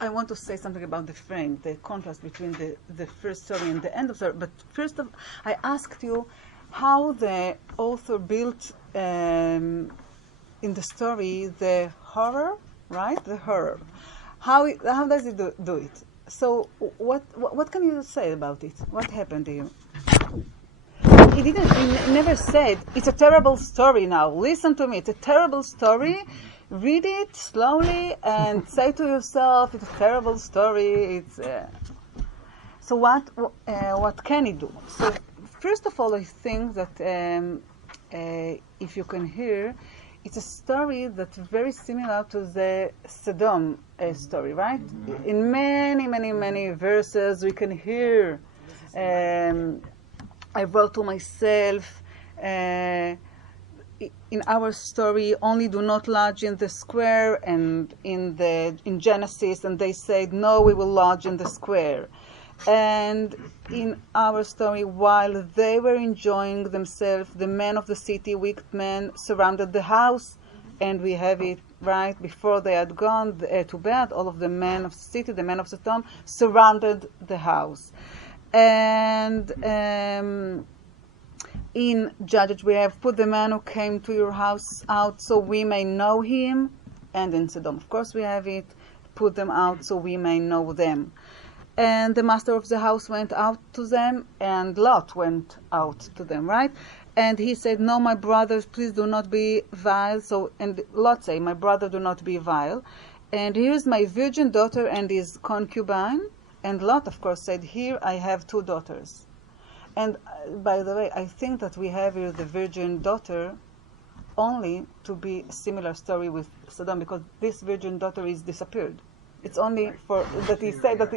I want to say something about the frame, the contrast between the first story and the end of the story. But first of, I asked you how the author built in the story the horror, right? The horror. How does it do it? So what can you say about it? What happened to you? He never said, it's a terrible story now. Listen to me, it's a terrible story. Read it slowly and say to yourself, it's a terrible story. It's So what can he do? So first of all, I think that if you can hear, it's a story that's very similar to the Sodom story, right? In many verses, we can hear, I wrote to myself, in our story, only do not lodge in the square, and in Genesis, and they said, no, we will lodge in the square. And in our story, while they were enjoying themselves, the men of the city, wicked men, surrounded the house, and we have it right before they had gone to bed. All of the men of the city, the men of Sodom, surrounded the house. And in Judges, we have put the man who came to your house out so we may know him. And in Sodom, of course, we have it, put them out so we may know them. And the master of the house went out to them, and Lot went out to them, right? And he said, no, my brothers, please do not be vile. So, and Lot said, my brother, do not be vile. And here's my virgin daughter and his concubine. And Lot, of course, said, here I have 2 daughters. And by the way, I think that we have here the virgin daughter only to be a similar story with Sodom, because this virgin daughter is disappeared. It's only for that he said that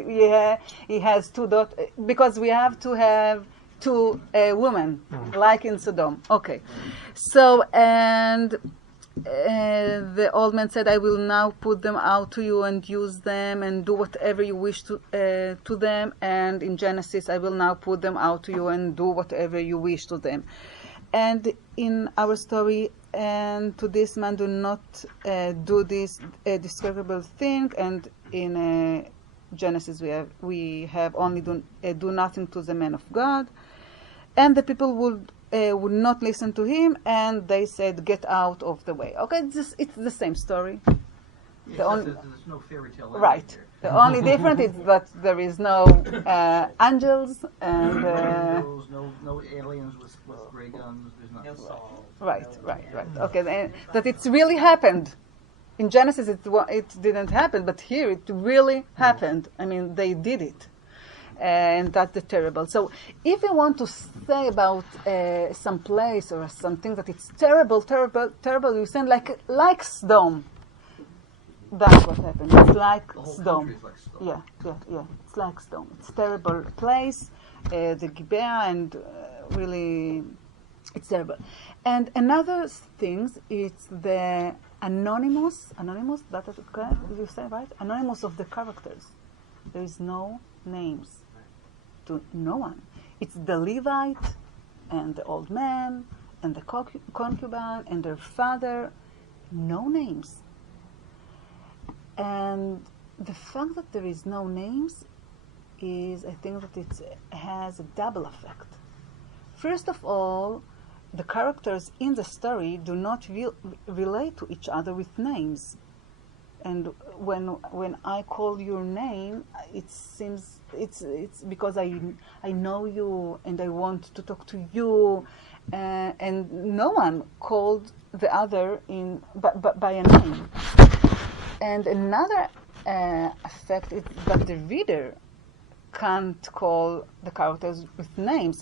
he has 2 daughters, because we have to have 2 women, like in Sodom. Okay. So, and the old man said, I will now put them out to you and use them and do whatever you wish to them. And in Genesis, I will now put them out to you and do whatever you wish to them. And in our story, and to this man do not do this discoverable thing. And in Genesis, we have only do nothing to the man of God. And the people would not listen to him, and they said, get out of the way. Okay, it's the same story. There's no fairy tale. Right. Here. The only difference is that there is no angels and no aliens with ray guns. There's nothing. Right. Okay, that it's really happened. In Genesis, it didn't happen, but here it really happened. I mean, they did it, and that's the terrible. So, if you want to say about some place or something that it's terrible, you say like Sodom. That's what happened. It's like Sodom. Is like Sodom. Yeah. It's like Sodom. It's a terrible place, the Gibeah, and really, it's terrible. And another things, it's the anonymous, that is okay, you say, right? Anonymous of the characters. There is no names to no one. It's the Levite and the old man and the concubine and their father. No names. And the fact that there is no names is, I think that it has a double effect. First of all, the characters in the story do not relate to each other with names. And when I call your name, it seems it's because I know you and I want to talk to you, and no one called the other by a name. And another effect is that the reader can't call the characters with names.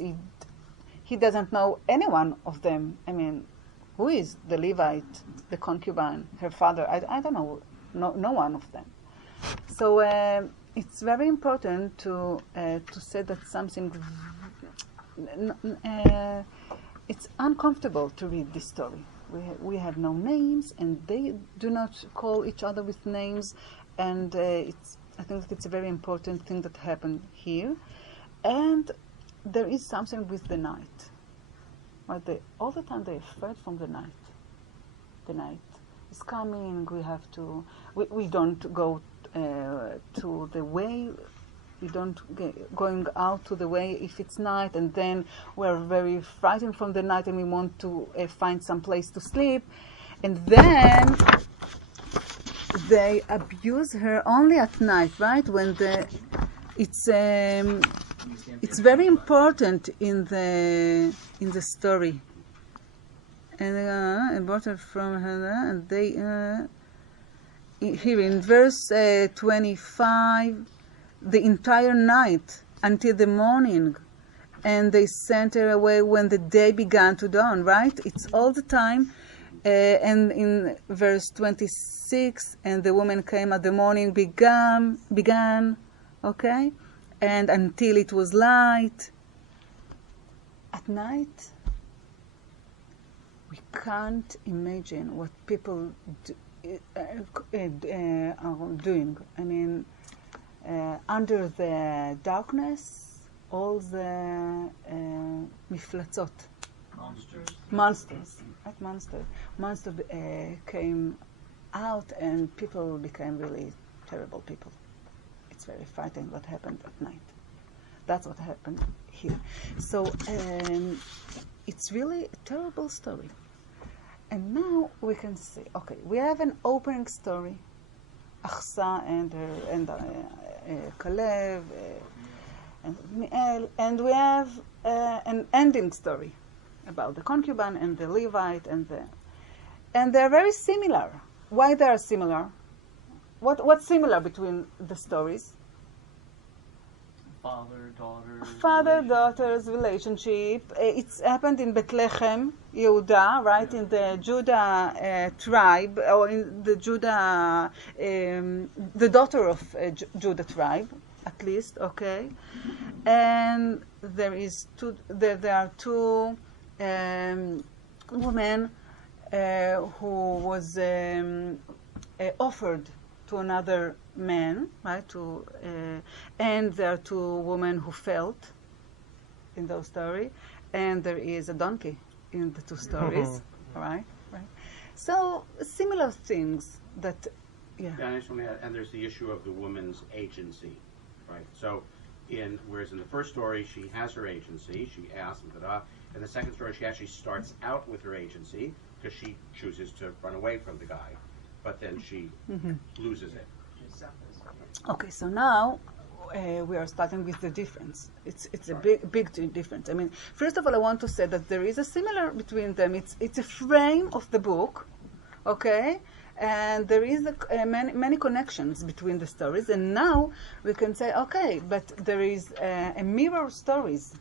He doesn't know any one of them. I mean, who is the Levite, the concubine, her father? I don't know. No one of them. So it's very important to say that something. It's uncomfortable to read this story. We have no names, and they do not call each other with names, and I think that it's a very important thing that happened here. And there is something with the night. Right? All the time they're afraid from the night. The night is coming. We have to. We don't go to the way. We don't going out to the way if it's night, and then we're very frightened from the night, and we want to find some place to sleep, and then they abuse her only at night, right? When it's very important in the story, and important from her, and they here in verse 25. The entire night until the morning, and they sent her away when the day began to dawn, right? It's all the time. And in verse 26, and the woman came at the morning began, okay? And until it was light. At night, we can't imagine what people are doing. I mean, under the darkness, all the miflatzot, monsters, right? Monsters came out, and people became really terrible people. It's very frightening what happened at night. That's what happened here. So it's really a terrible story. And now we can see. Okay, we have an opening story. Achsa and Kalev and Miel, and we have an ending story about the concubine and the Levite, and they're very similar. Why they are similar? What's similar between the stories? Father-daughter's relationship. It's happened in Bethlehem, Yehuda, right, in the Judah tribe, or in the Judah, the daughter of Judah tribe, at least, okay. And there are two women who was offered to another man, right? And there are two women who felt in those stories, and there is a donkey in the two stories, right? So similar things that, yeah. And there's the issue of the woman's agency, right? So, whereas in the first story she has her agency, she asks and in the second story she actually starts out with her agency because she chooses to run away from the guy, but then she loses it. Okay, so now we are starting with the difference. It's a big difference. I mean, first of all, I want to say that there is a similar between them. It's a frame of the book, okay, and there is many connections between the stories. And now we can say, okay, but there is a mirror stories.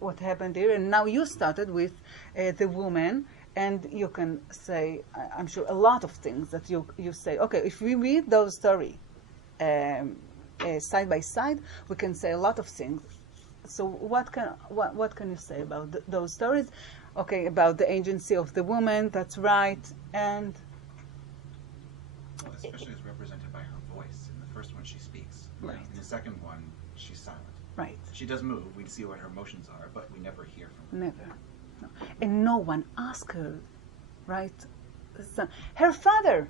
What happened here? And now you started with the woman. And you can say, I'm sure, a lot of things that you say. Okay, if we read those stories side by side, we can say a lot of things. So what can you say about those stories? Okay, about the agency of the woman, that's right. And Well, especially as represented by her voice. In the first one, she speaks. Right. In the second one, she's silent. right, She does move. We see what her emotions are, but we never hear from her. never. No. And no one asked her, right? So, her father,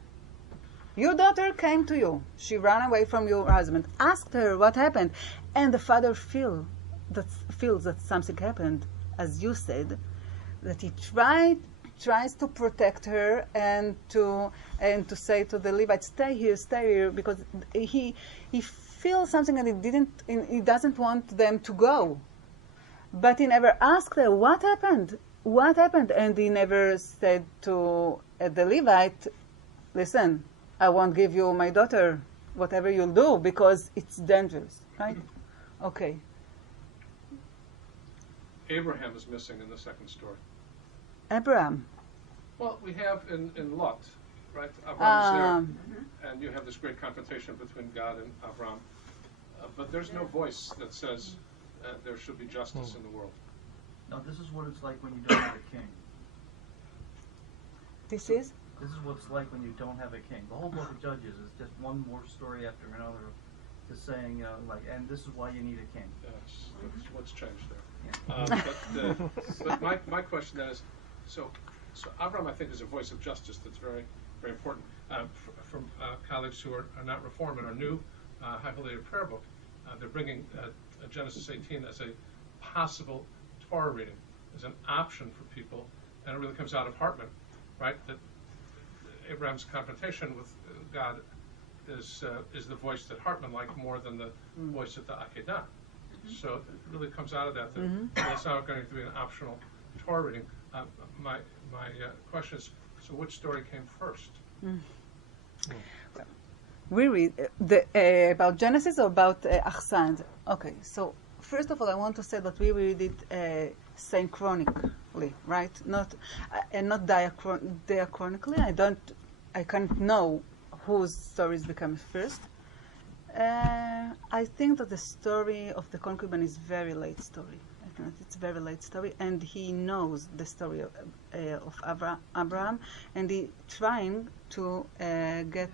your daughter came to you. She ran away from your husband. Asked her what happened. And the father feels that something happened, as you said, that he tries to protect her and to say to the Levite, stay here, because he feels something and he doesn't want them to go. But he never asked her what happened, and he never said to the Levite, listen, I won't give you my daughter, whatever you'll do, because it's dangerous, right? Okay. Abraham is missing in the second story. Abraham. Well, we have in Lot, right? Avram is Um, there, and you have this great confrontation between God and Avram. But there's no voice that says there should be justice in the world. Now, this is what it's like when you don't have a king. This is? This is what it's like when you don't have a king. The whole book of Judges is just one more story after another, just saying, and this is why you need a king. Yes, that's what's changed there. Yeah. But my question then is, so Avram, I think, is a voice of justice that's very, very important. From colleagues who are not Reform and are new, High Holy Prayer Book, they're bringing Genesis 18 as a possible Torah reading, as an option for people, and it really comes out of Hartman, right? That Abraham's confrontation with God is the voice that Hartman liked more than the voice of the Akedah. So it really comes out of that it's not going to be an optional Torah reading. My question is, so which story came first? We read about Genesis or about Achsand? Okay, so first of all, I want to say that we read it synchronically, right? Not diachronically. I can't know whose stories become first. I think that the story of the concubine is very late story. I think it's very late story, and he knows the story of Abraham, and he trying to get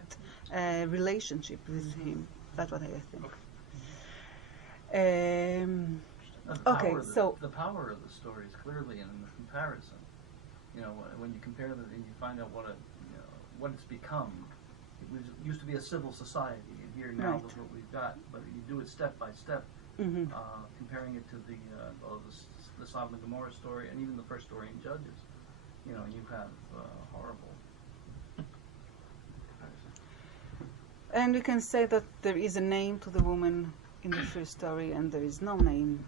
a relationship with him. That's what I think. Okay, so the power of the story is clearly in the comparison. You know, when you compare them and you find out what it's become. It used to be a civil society, and here now Right. look what we've got. But you do it step by step, comparing it to the Sodom and Gomorrah story, and even the first story in Judges. You know, you have horrible. and we can say that there is a name to the woman in the first story, and there is no name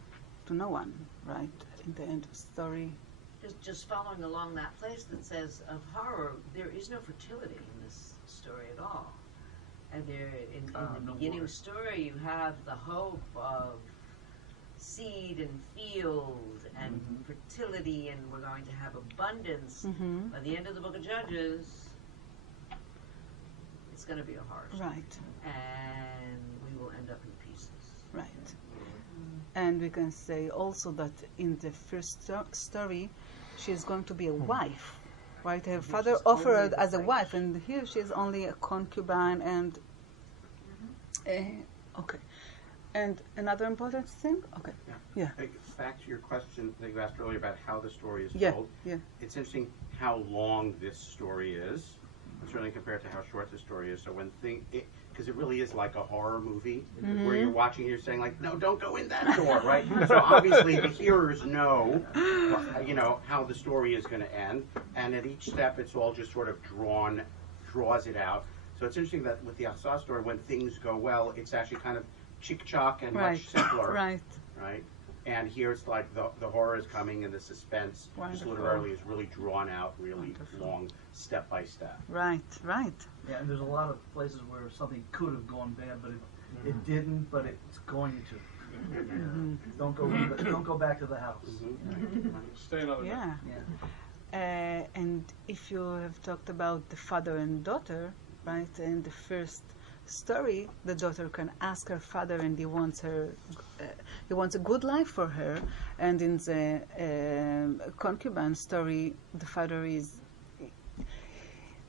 to no one, right? In the end of the story. Just following along that place that says of horror, there is no fertility in this story at all. And there, in the no beginning word. story, you have the hope of seed and field and fertility, and we're going to have abundance. Mm-hmm. By the end of the book of Judges, it's going to be a horror story. Right, And we will end up in pieces. right. And we can say also that in the first story, she is going to be a wife, right? Her father offered as a wife, and here she is only a concubine. And okay, and another important thing. Okay, yeah. Back to your question that you asked earlier about how the story is Yeah, told. yeah. It's interesting how long this story is, certainly compared to how short the story is. So when because it really is like a horror movie where you're watching, you're saying like, no, don't go in that door, right? So obviously the hearers know, how the story is going to end, and at each step it's all just sort of draws it out. So it's interesting that with the Asa story, when things go well, it's actually kind of chick-chock and Right, much simpler, right. right? And here it's like the horror is coming and the suspense just Wonderful. literally is really drawn out, really Wonderful. long, step by step. Right, right. Yeah, and there's a lot of places where something could have gone bad, but it didn't. But it's going to. Don't go back to the house. Stay another night. Yeah. Yeah. And if you have talked about the father and daughter, right, in the first story, the daughter can ask her father, and he wants her, he wants a good life for her. And in the concubine story, the father is,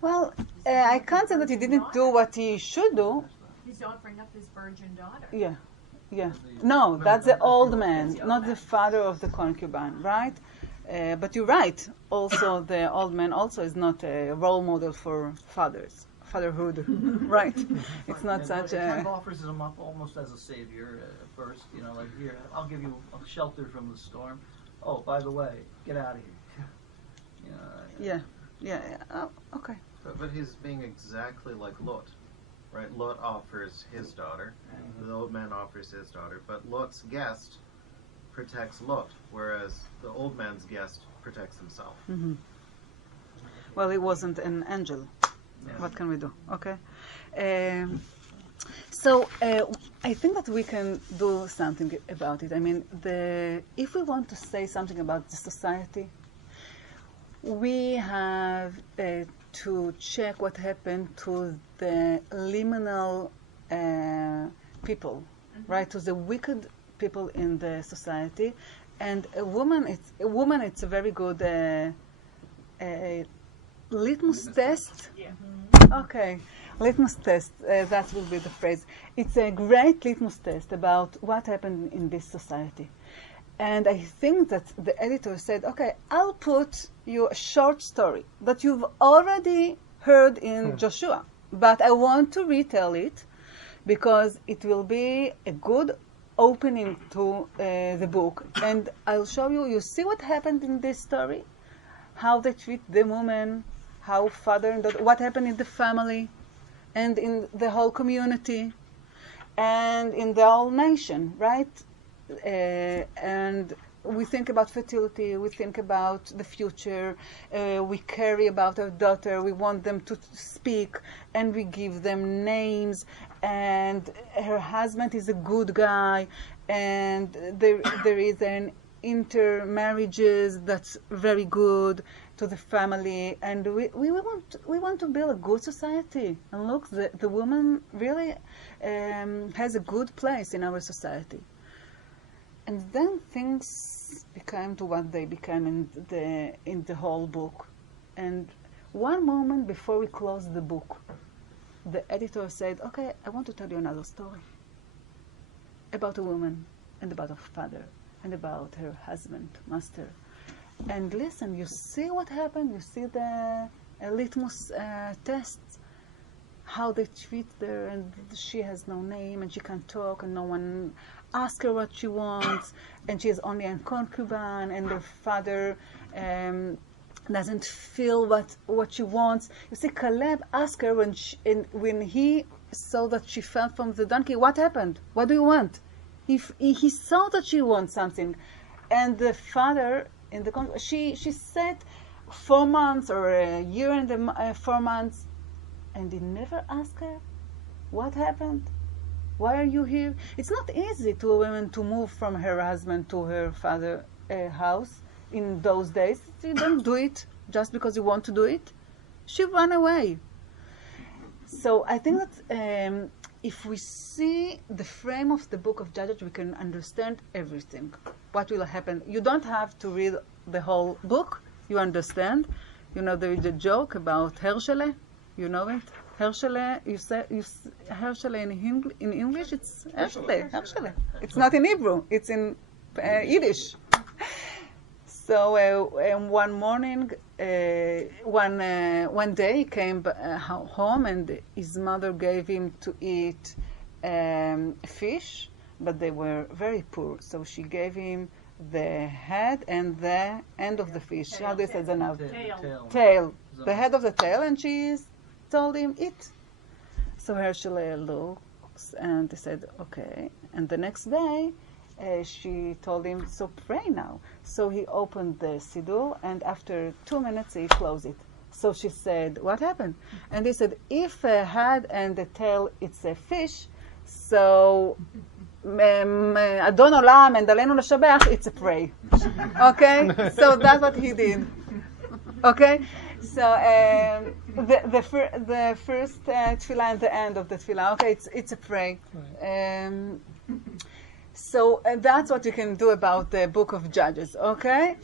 well, I can't say that he didn't do what he should do. He's offering up his virgin daughter. Yeah, yeah. No, that's the old man, not the father of the concubine, right? But you're right. Also, the old man also is not a role model for fatherhood, right? It's not such It kind of a. offers him up almost as a savior first. You know, like, here, I'll give you a shelter from the storm. Oh, by the way, get out of here. You know, Yeah. Oh, okay. But he's being exactly like Lot, right? Lot offers his daughter, the old man offers his daughter, but Lot's guest protects Lot, whereas the old man's guest protects himself. Mm-hmm. Well, he wasn't an angel. What can we do? Okay. So I think that we can do something about it. I mean, if we want to say something about the society, we have to check what happened to the liminal people, right? To the wicked people in the society, and a woman. It's a very good litmus test. Yeah. Okay, litmus test. That will be the phrase. It's a great litmus test about what happened in this society. And I think that the editor said, okay, I'll put you a short story that you've already heard in Joshua, but I want to retell it because it will be a good opening to the book. And I'll show you, you see what happened in this story? How they treat the woman, how father and daughter, what happened in the family, and in the whole community, and in the whole nation, right? And we think about fertility, we think about the future, we care about our daughter, we want them to speak, and we give them names, and her husband is a good guy, and there is an intermarriages that's very good to the family, and we want to build a good society. And look, the woman really has a good place in our society. And then things became to what they became in the whole book. And one moment before we closed the book, the editor said, okay, I want to tell you another story about a woman and about her father and about her husband, master. And listen, you see what happened? You see the litmus tests, how they treat her, and she has no name, and she can't talk, and no one asks her what she wants, and she is only a concubine, and her father doesn't feel what she wants. You see, Caleb asked her when he saw that she fell from the donkey, what happened? What do you want? He saw that she wants something, and the father in the she said 4 months or a year and 4 months, and he never asked her what happened. Why are you here? It's not easy to a woman to move from her husband to her father's house in those days. You don't do it just because you want to do it. She ran away. So I think that if we see the frame of the book of Judges, we can understand everything. What will happen? You don't have to read the whole book. You understand. You know, there is a joke about Hershele. You know it? Hershele, you say Hershele in English, it's Hershele. It's not in Hebrew, it's in Yiddish. So one morning, one day he came home, and his mother gave him to eat fish, but they were very poor. So she gave him the head and the end of the fish. How do you say that now? Tail. The head of the tail, and she told him, eat. So Hershele looks and he said, okay. And the next day, she told him, so pray now. So he opened the siddur, and after 2 minutes, he closed it. So she said, what happened? And he said, if a head and the tail, it's a fish, so Adon Olam and Alenu L'Shabach, it's a prey. Okay? So that's what he did. Okay? So the first tefillah and the end of the tefillah. Okay, it's a prayer. So that's what you can do about the Book of Judges. Okay.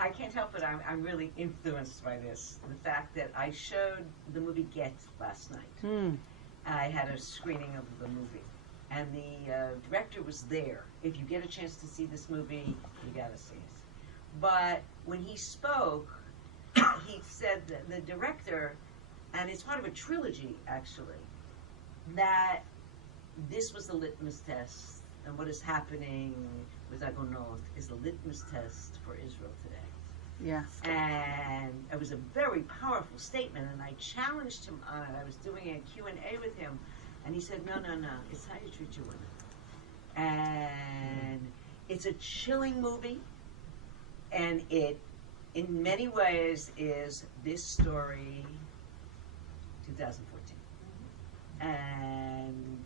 I can't help it. I'm really influenced by this. The fact that I showed the movie Get last night. I had a screening of the movie, and the director was there. If you get a chance to see this movie, you gotta see it. But when he spoke, he said that the director, and it's part of a trilogy actually, that this was the litmus test, and what is happening with Agonot is the litmus test for Israel today. Yeah. And it was a very powerful statement, and I challenged him on it. I was doing a Q&A with him, and he said, no, it's how you treat your women. And it's a chilling movie, and it, in many ways, is this story 2014. And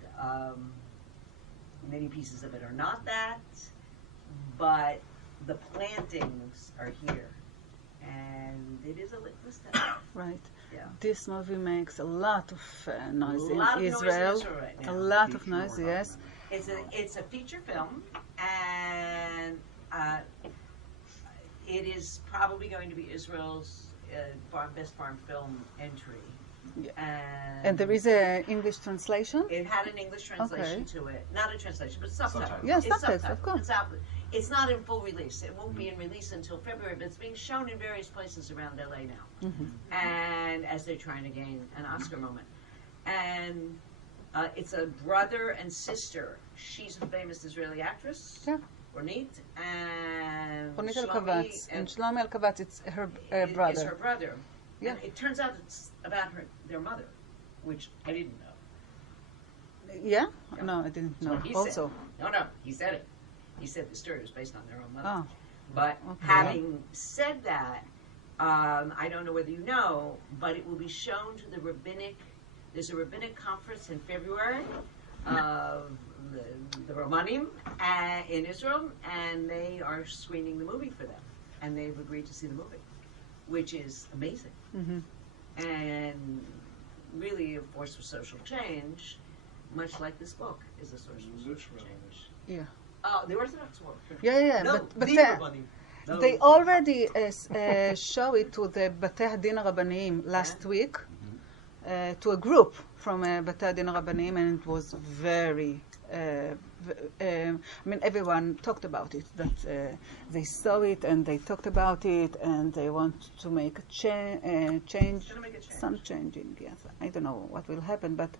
many pieces of it are not that, but the plantings are here. And it is a litmus test. Right. Yeah. This movie makes a lot of noise A lot in of noise in Israel. Israel right now. A lot of noise, yes. It's a feature film, and it is probably going to be Israel's best foreign film entry. Yeah. And there is an English translation? It had an English translation to it. Not a translation, but subtitles. Yes, It's subtitles, of course. It's not in full release. It won't be in release until February, but it's being shown in various places around LA now. And as they're trying to gain an Oscar moment. And it's a brother and sister. She's a famous Israeli actress, Orit, and Orit Elkavatz. And Shlomi Elkavatz, it's her brother. It's her brother. Yeah. And it turns out it's about their mother, which I didn't know. Yeah? No, I didn't know. Also. No, he said it. He said the story was based on their own mother. Oh. But having said that, I don't know whether you know, but it will be shown to the rabbinic. There's a rabbinic conference in February of the Romanim in Israel, and they are screening the movie for them, and they've agreed to see the movie, which is amazing, and really a force for social change, much like this book is a source of social change. Yeah. The Orthodox work. Yeah, No, but the Rabbanim. they already show it to the Batei Hadin Rabbanim last week, to a group from Batei Hadin Rabbanim, and it was very, I mean, everyone talked about it, that they saw it and they talked about it, and they want to make a change, some changing, yes. I don't know what will happen, but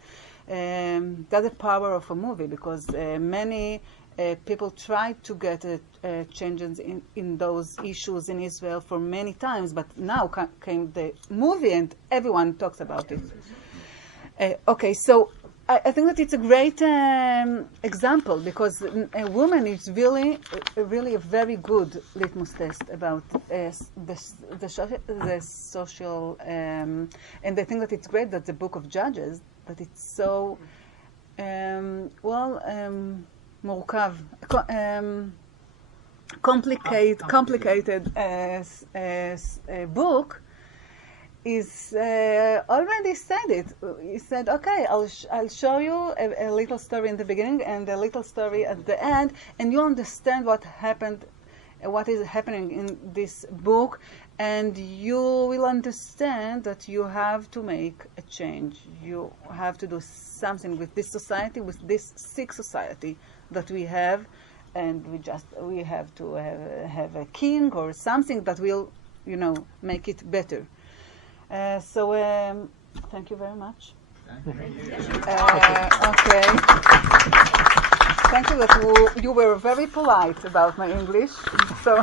that's the power of a movie, because many people tried to get changes in those issues in Israel for many times, but now came the movie and everyone talks about it. Okay, so I think that it's a great example, because a woman is really a very good litmus test about the social, and I think that it's great that the Book of Judges, that it's so מורכב, complicated book, is already said it. He said, okay, I'll show you a little story in the beginning and a little story at the end, and you understand what happened, what is happening in this book, and you will understand that you have to make a change. You have to do something with this society, with this sick society that we have, and we have to have a king or something that will, make it better. So thank you very much. Okay. Thank you that you were very polite about my English. So.